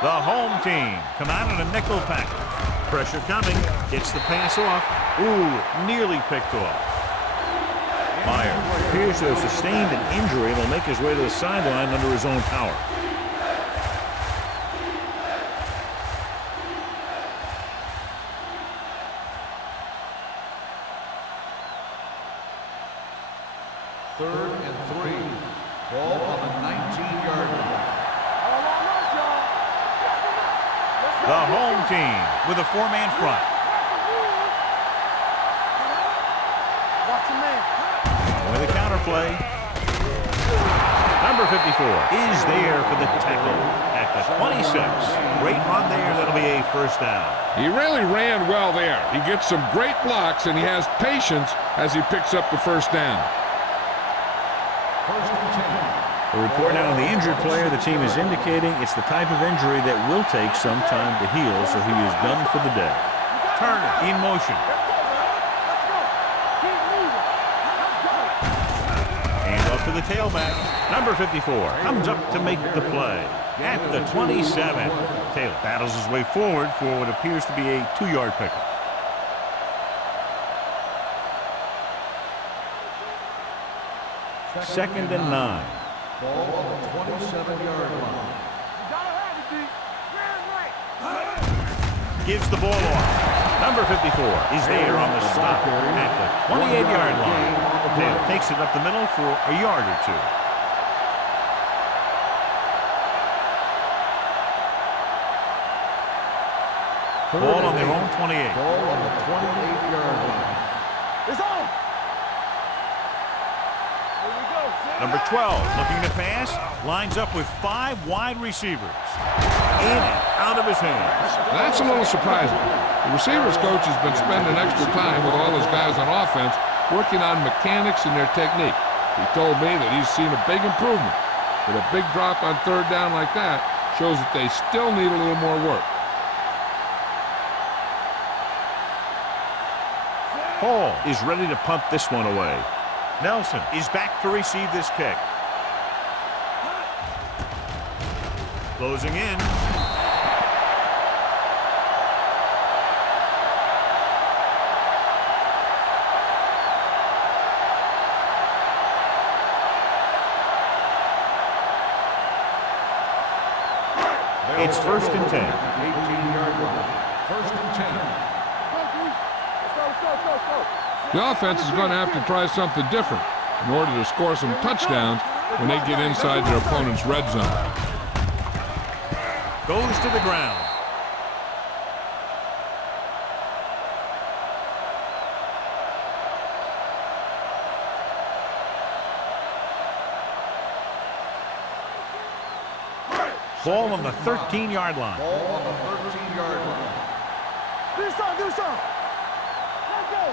The home team come out in a nickel package. Pressure coming. Gets the pass off. Ooh, nearly picked off. Meyer appears to have sustained an injury and will make his way to the sideline under his own power. Third and 3. Ball on the 19-yard line. The home team with a 4-man front. Watch your man. With a counter play. Number 54 is there for the tackle at the 26. Great run there. That'll be a first down. He really ran well there. He gets some great blocks, and he has patience as he picks up the first down. First and 10. A report now on the injured player. The team is indicating it's the type of injury that will take some time to heal, so he is done for the day. Turner in motion. Hand off to the tailback. Number 54 comes up to make the play. At the 27. Taylor battles his way forward for what appears to be a 2-yard pickup. Second and 9. Ball on the 27-yard line. Gives the ball off. Number 54 is there on the stop at the 28-yard line. Taylor takes it up the middle for a yard or 2. Ball on their own 28. Ball on the 28-yard line. It's on. Number 12 looking to pass. Lines up with 5 wide receivers. In and out of his hands. That's a little surprising. The receivers coach has been spending extra time with all his guys on offense working on mechanics and their technique. He told me that he's seen a big improvement. But a big drop on 3rd down like that shows that they still need a little more work. Hall is ready to punt this one away. Nelson is back to receive this kick. Closing in. It's 1st and 10. 18-yard line. First and 10. Let's go. The offense is going to have to try something different in order to score some touchdowns when they get inside their opponent's red zone. Goes to the ground. Ball on the 13-yard line. Ball on the 13-yard line. Do some. Let's go.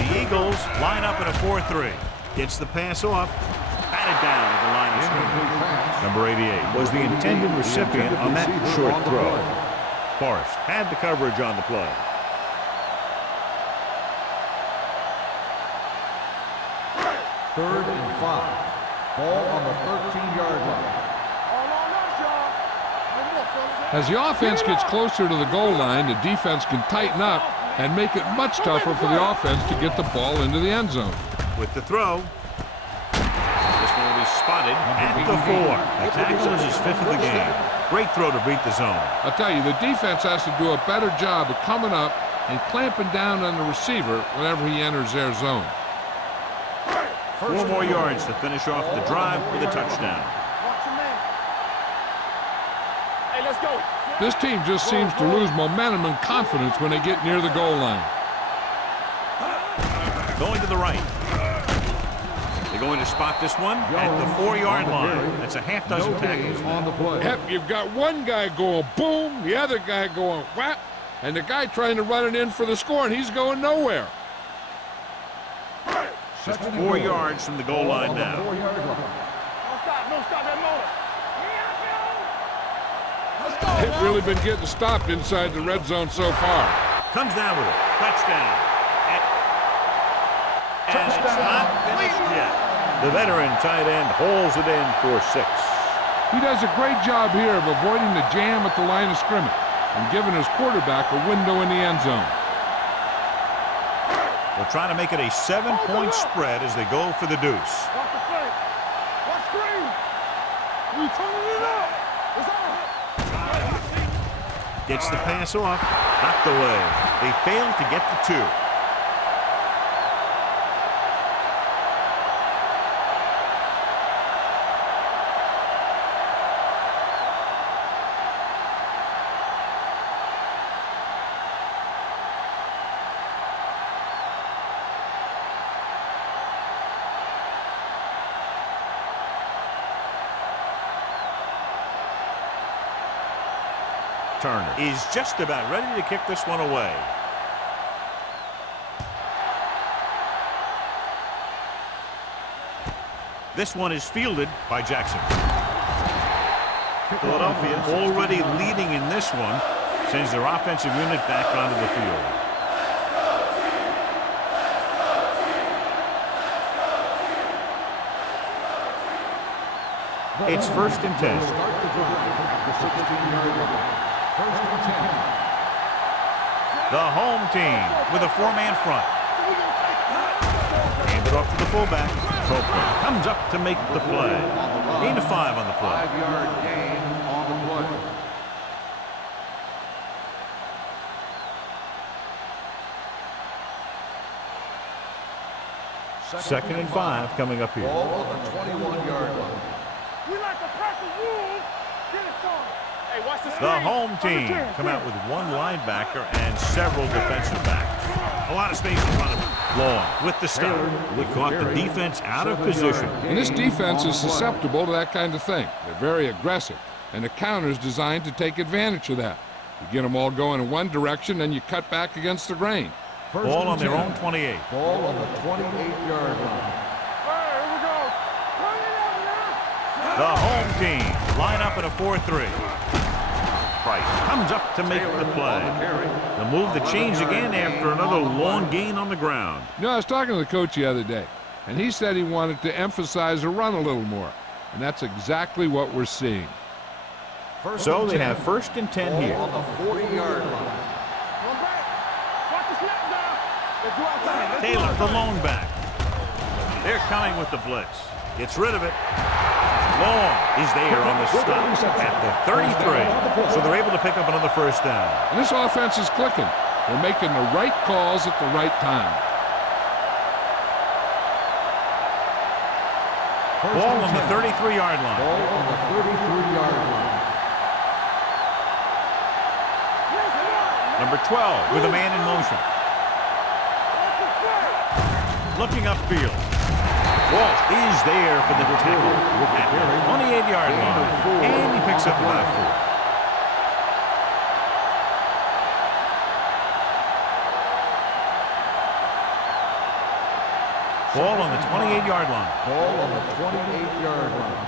The Eagles line up in a 4-3. Gets the pass off. Batted down at the line of scrimmage. Number 88 was the intended recipient on that short throw. Forrest had the coverage on the play. Third and 5. Ball on the 13-yard line. As the offense gets closer to the goal line, the defense can tighten up and make it much tougher for the offense to get the ball into the end zone. With the throw. This one will be spotted at the 4. The tackle is his 5th of the game. Great throw to beat the zone. I'll tell you, the defense has to do a better job of coming up and clamping down on the receiver whenever he enters their zone. 4 more yards to finish off the drive with a touchdown. Hey, let's go. This team just seems to lose momentum and confidence when they get near the goal line. Going to the right. They're going to spot this one at the 4-yard line. That's a half dozen tackles On the play. Yep, you've got one guy going boom, the other guy going whap, and the guy trying to run it in for the score, and he's going nowhere. Just 4 yards from the goal line now. No stop that motor. They've really been getting stopped inside the red zone so far. Comes down with it. Touchdown. And it's not finished yet. The veteran tight end holds it in for 6. He does a great job here of avoiding the jam at the line of scrimmage and giving his quarterback a window in the end zone. They're trying to make it a 7-point spread as they go for the deuce. Watch the play. Watch screen. We turning it up. It's on. Gets the pass off. Knocked away. They fail to get the 2. Turner is just about ready to kick this one away. This one is fielded by Jackson. Philadelphia already leading in this one, sends their offensive unit back onto the field. It's 1st and 10. Start the drive at the 16-yard line. 1st and 10. The home team with a 4-man front. Hand it off to the fullback. Copeland comes up to make the play. Gain of 5 on the play. 5-yard gain on the play. Second and 5 coming up here. Ball on the 21-yard line. We like to pack the wolves. Get it started. Hey, watch the The screen. home team come out with 1 linebacker and several defensive backs. A lot of space in front of them. Long with the stop. They caught the defense out of position. And this defense is susceptible to that kind of thing. They're very aggressive, and the counter is designed to take advantage of that. You get them all going in one direction, and you cut back against the grain. Ball on their own 28. Ball on the 28-yard line. Hey, here we go. Bring it up now. The home team line up in a 4-3. Price comes up to make the play. The move the chains again after another long gain on the ground. You know, I was talking to the coach the other day, and he said he wanted to emphasize the run a little more. And that's exactly what we're seeing. So they have 1st and 10 here. Ball on the 40-yard line. Come back. Watch the snap now. Let's go outside. Let's go Taylor, the outside. lone back. They're coming with the blitz. Gets rid of it. Long is there on the stop at the 33. So they're able to pick up another 1st down. And this offense is clicking. They're making the right calls at the right time. Ball on the 33-yard line. Ball on the 33-yard line. Number 12 with a man in motion. Looking upfield. Walsh is there for the tackle at the 28-yard line. And he picks up about 4. Ball on the 28-yard line. Ball on the 28-yard line.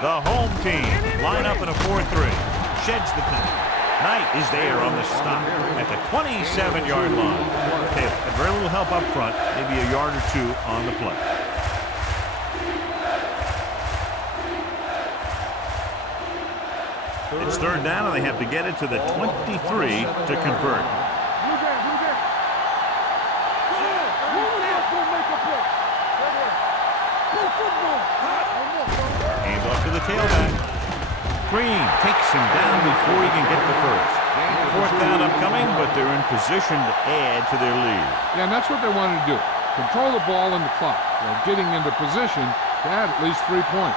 The home team line up in a 4-3. Sheds the penalty. Knight is there on the stop at the 27-yard line. Taylor had very little help up front, maybe a yard or two on the play. It's third down, and they have to get it to the 23 to convert. Hands off to the tailback. Green takes him down before he can get the first. Fourth down upcoming, but they're in position to add to their lead. Yeah, and that's what they wanted to do. Control the ball and the clock while getting into position to add at least 3 points.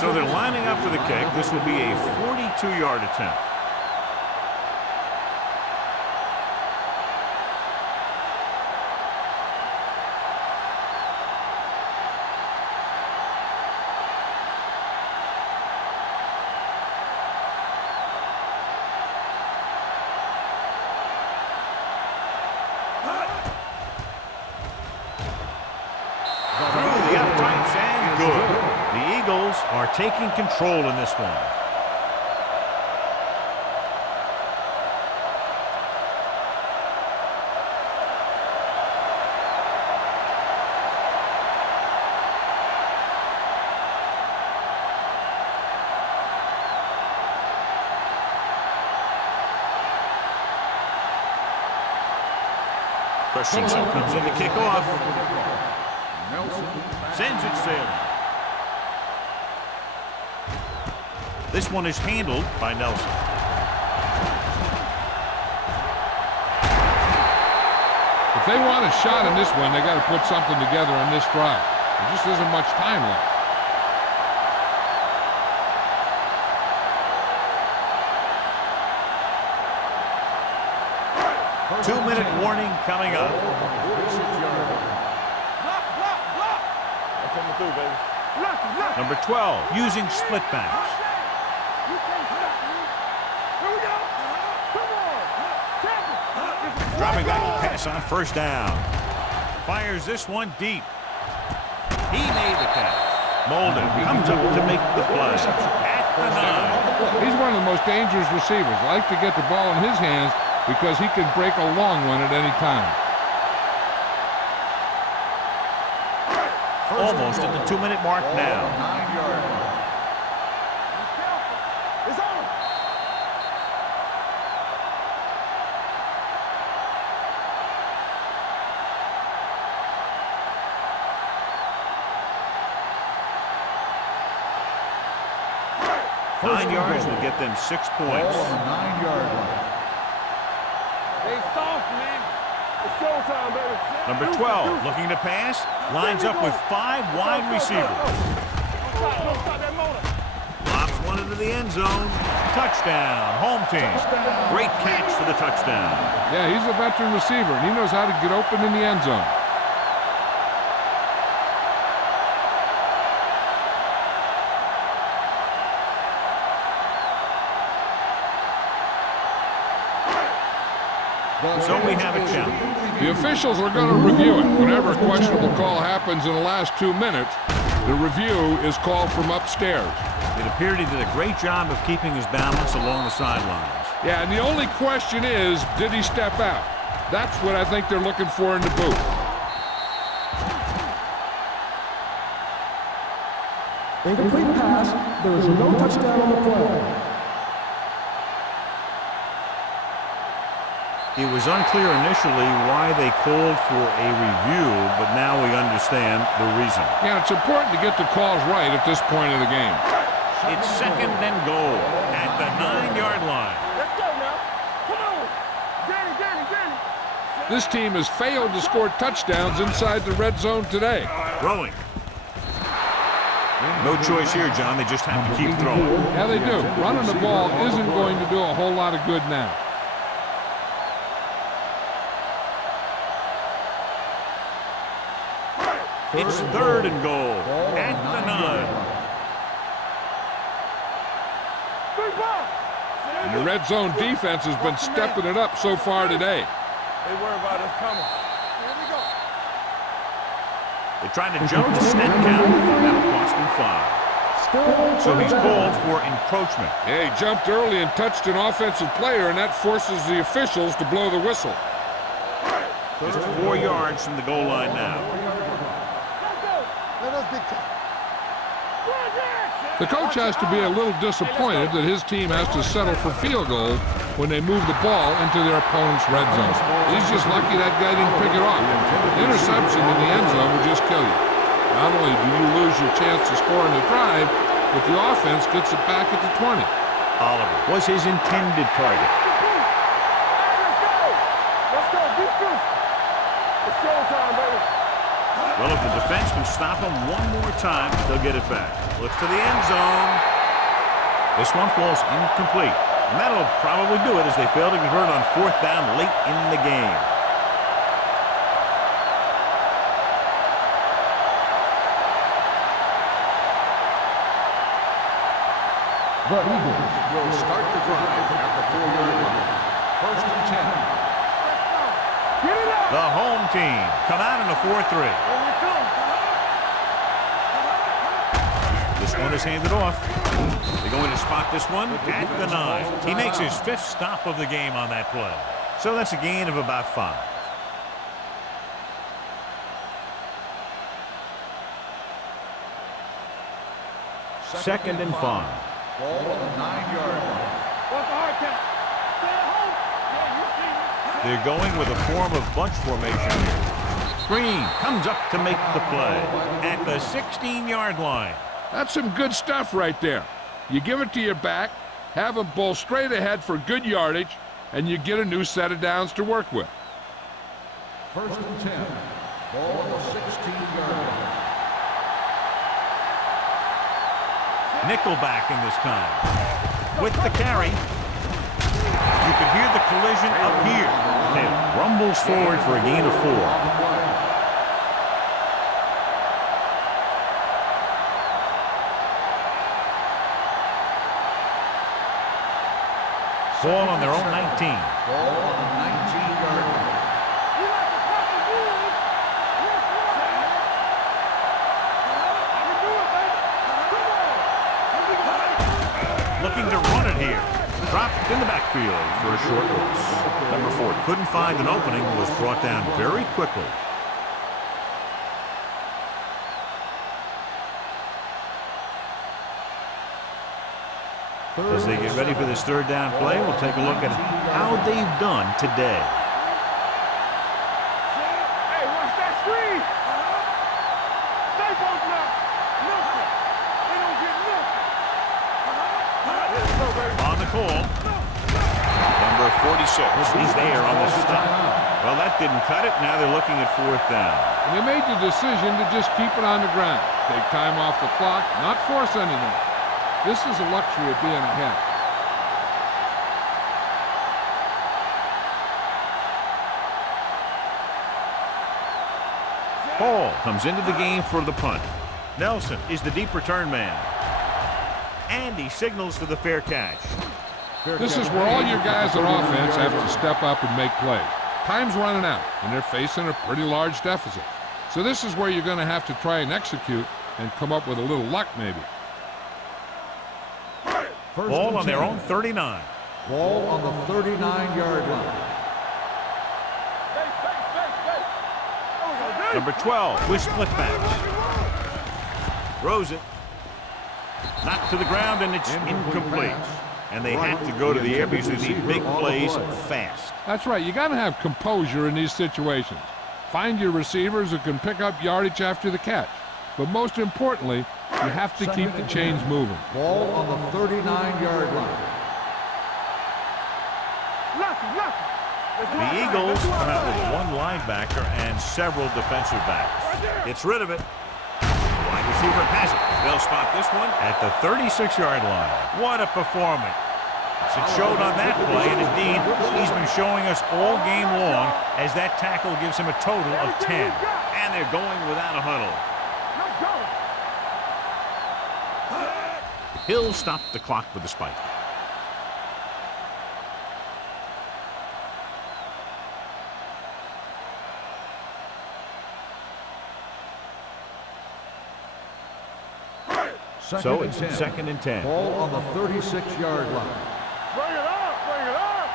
So they're lining up for the kick. This will be a 42-yard attempt. Are taking control in this one. Christensen comes in to kick off. Sends it sailing. This one is handled by Nelson. If they want a shot in this one, they got to put something together on this drive. There just isn't much time left. 2-minute warning coming up. Number 12 using split backs. Dropping back to pass on first down. Fires this one deep. He made the catch. Molden comes up to make the play at the 9. He's one of the most dangerous receivers. I like to get the ball in his hands because he can break a long one at any time. Almost at the 2-minute mark now. 9-yard line. Nine yards will get them 6 points. Ball on the 9-yard line. They soft, man. It's showtime, baby. Number 12 looking to pass. Lines up with 5 wide receivers. Don't stop that motor. Lobs one into the end zone. Touchdown. Home team. Great catch for the touchdown. Yeah, he's a veteran receiver, and he knows how to get open in the end zone. So we have a count. The officials are going to review it. Whenever a questionable call happens in the last 2 minutes, the review is called from upstairs. It appeared he did a great job of keeping his balance along the sidelines. Yeah, and the only question is, did he step out? That's what I think they're looking for in the booth. Incomplete pass. There is no touchdown on the play. It was unclear initially why they called for a review, but now we understand the reason. Yeah, it's important to get the calls right at this point of the game. It's second and goal at the 9-yard line. Let's go now. Come on. Danny. This team has failed to score touchdowns inside the red zone today. Throwing. No choice here, John. They just have to keep throwing. Yeah, they do. Running the ball isn't going to do a whole lot of good now. It's third and goal at the 9. And the red zone defense has been stepping it up so far today. They worry about us coming. Here we go. They're trying to jump the snap count. That'll cost them 5. So he's called for encroachment. Yeah, he jumped early and touched an offensive player, and that forces the officials to blow the whistle. Just 4 yards from the goal line now. Let us be tough. The coach has to be a little disappointed that his team has to settle for field goals when they move the ball into their opponent's red zone. He's just lucky that guy didn't pick it off. Interception in the end zone would just kill you. Not only do you lose your chance to score in the drive, but the offense gets it back at the 20. Oliver was his intended target. Let's go. Defense. It's showtime, baby. Well, if the defense can stop him one more time, they'll get it back. Looks to the end zone. This one falls incomplete. And that'll probably do it as they fail to convert on 4th down late in the game. The Eagles will start the drive at the 4-yard line. First and 10. Get it up. The home team come out in a 4-3. Here we come. This one is handed off. They're going to spot this one at the 9. He makes his 5th stop of the game on that play. So that's a gain of about 5. Second and 5. Ball on the 9-yard line. What's the hard count? Stay at home. Yeah, you see me. They're going with a form of bunch formation here. Green comes up to make the play at the 16-yard line. That's some good stuff right there. You give it to your back, have him bowl straight ahead for good yardage, and you get a new set of downs to work with. First and 10. Ball on the 16-yard line. Nickelback in this time. With the carry. You can hear the collision up here. Taylor rumbles forward for a gain of 4. Ball on their own 19. Ball on the 19-yard line. You like to cut the rules. Yes, sir. I can do it, baby. Come on. Looking to run it here. Dropped in the backfield for a short loss. Number 4 couldn't find an opening, was brought down very quickly. As they get ready for this 3rd down play, we'll take a look at how they've done today. Hey, watch that screen. Stay posted up. Nothing. They don't get nothing. Let's go, baby. On the call, number 46. He's there on the stop. Well, that didn't cut it. Now they're looking at 4th down. And they made the decision to just keep it on the ground. Take time off the clock, not force anything. This is a luxury of being ahead. Hall comes into the game for the punt. Nelson is the deep return man. And he signals for the fair catch. This is where all your guys on offense have to step up and make plays. Time's running out, and they're facing a pretty large deficit. So this is where you're going to have to try and execute and come up with a little luck maybe. Ball on their own 39. Ball on the 39-yard line. Number 12 with split backs. Throws it. Knocked to the ground, and it's incomplete. And they have to go to the air because they need big plays fast. That's right. You got to have composure in these situations. Find your receivers who can pick up yardage after the catch. But most importantly, you have to keep the chains moving. Ball on the 39-yard line. The Eagles come out with one linebacker and several defensive backs. Gets rid of it. Wide receiver has it. They'll spot this one at the 36-yard line. What a performance. It showed on that play, and indeed, he's been showing us all game long as that tackle gives him a total of 10. And they're going without a huddle. Hill stopped the clock with the spike. So it's second and 10. Ball on the 36-yard line. Bring it up, bring it up.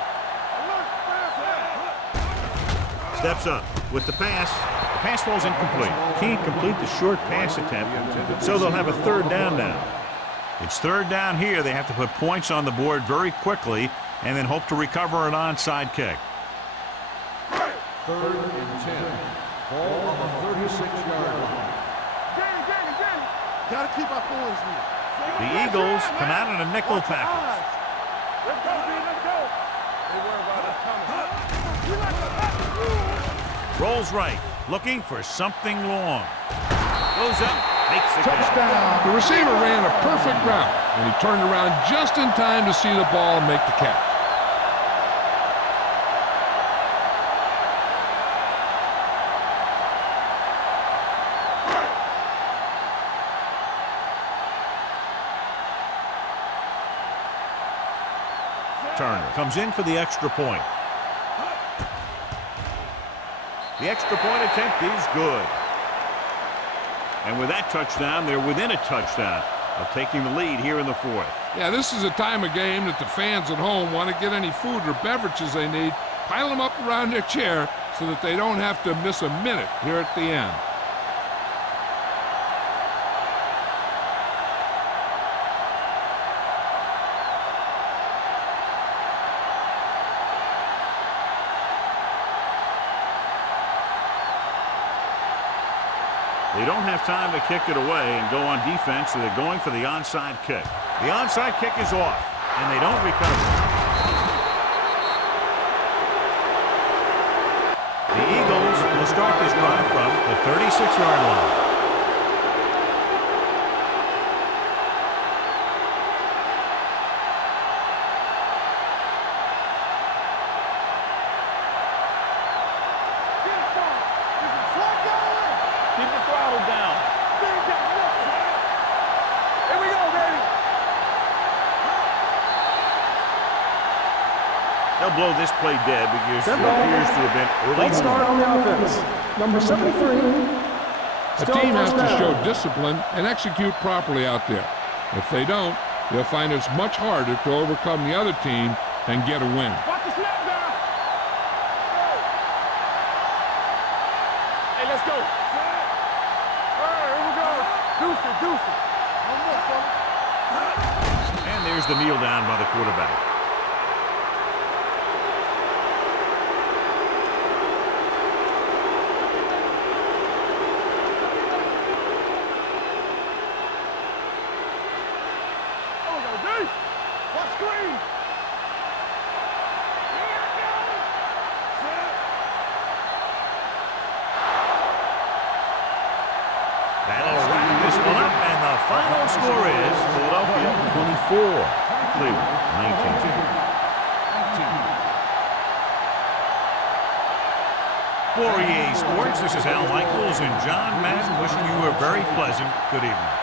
Steps up with the pass. The pass falls incomplete. Can't complete the short pass attempt, so they'll have a third down now. It's third down here. They have to put points on the board very quickly and then hope to recover an onside kick. Third and 10. Ball on the 36-yard line. Gotta keep our boys here. The Eagles come out in a nickel package. Let's go, dude, let's go. They worry about us coming. Rolls right, looking for something long. Goes up, makes the catch. Touchdown. The receiver ran a perfect route, and he turned around just in time to see the ball and make the catch. Turner comes in for the extra point. The extra point attempt is good. And with that touchdown, they're within a touchdown of taking the lead here in the fourth. Yeah, this is a time of game that the fans at home want to get any food or beverages they need, pile them up around their chair so that they don't have to miss a minute here at the end. They don't have time to kick it away and go on defense, so they're going for the onside kick. The onside kick is off, and they don't recover. The Eagles will start this drive from the 36-yard line. Keep the throttle down. Here we go, baby. They'll blow this play dead because there appears to have been early. Let's start on the offense. Number 73. A team has to show discipline and execute properly out there. If they don't, they'll find it's much harder to overcome the other team and get a win. Watch the snap down. Hey, let's go. All right, here we go. Deuce it, deuce it. One more, son. And there's the kneel down by the quarterback. There we go, D. Watch screen. That'll wrap this one up, and the final score is Philadelphia 24, Cleveland 19. For EA Sports, this is Al Michaels and John Madden wishing you a very pleasant good evening.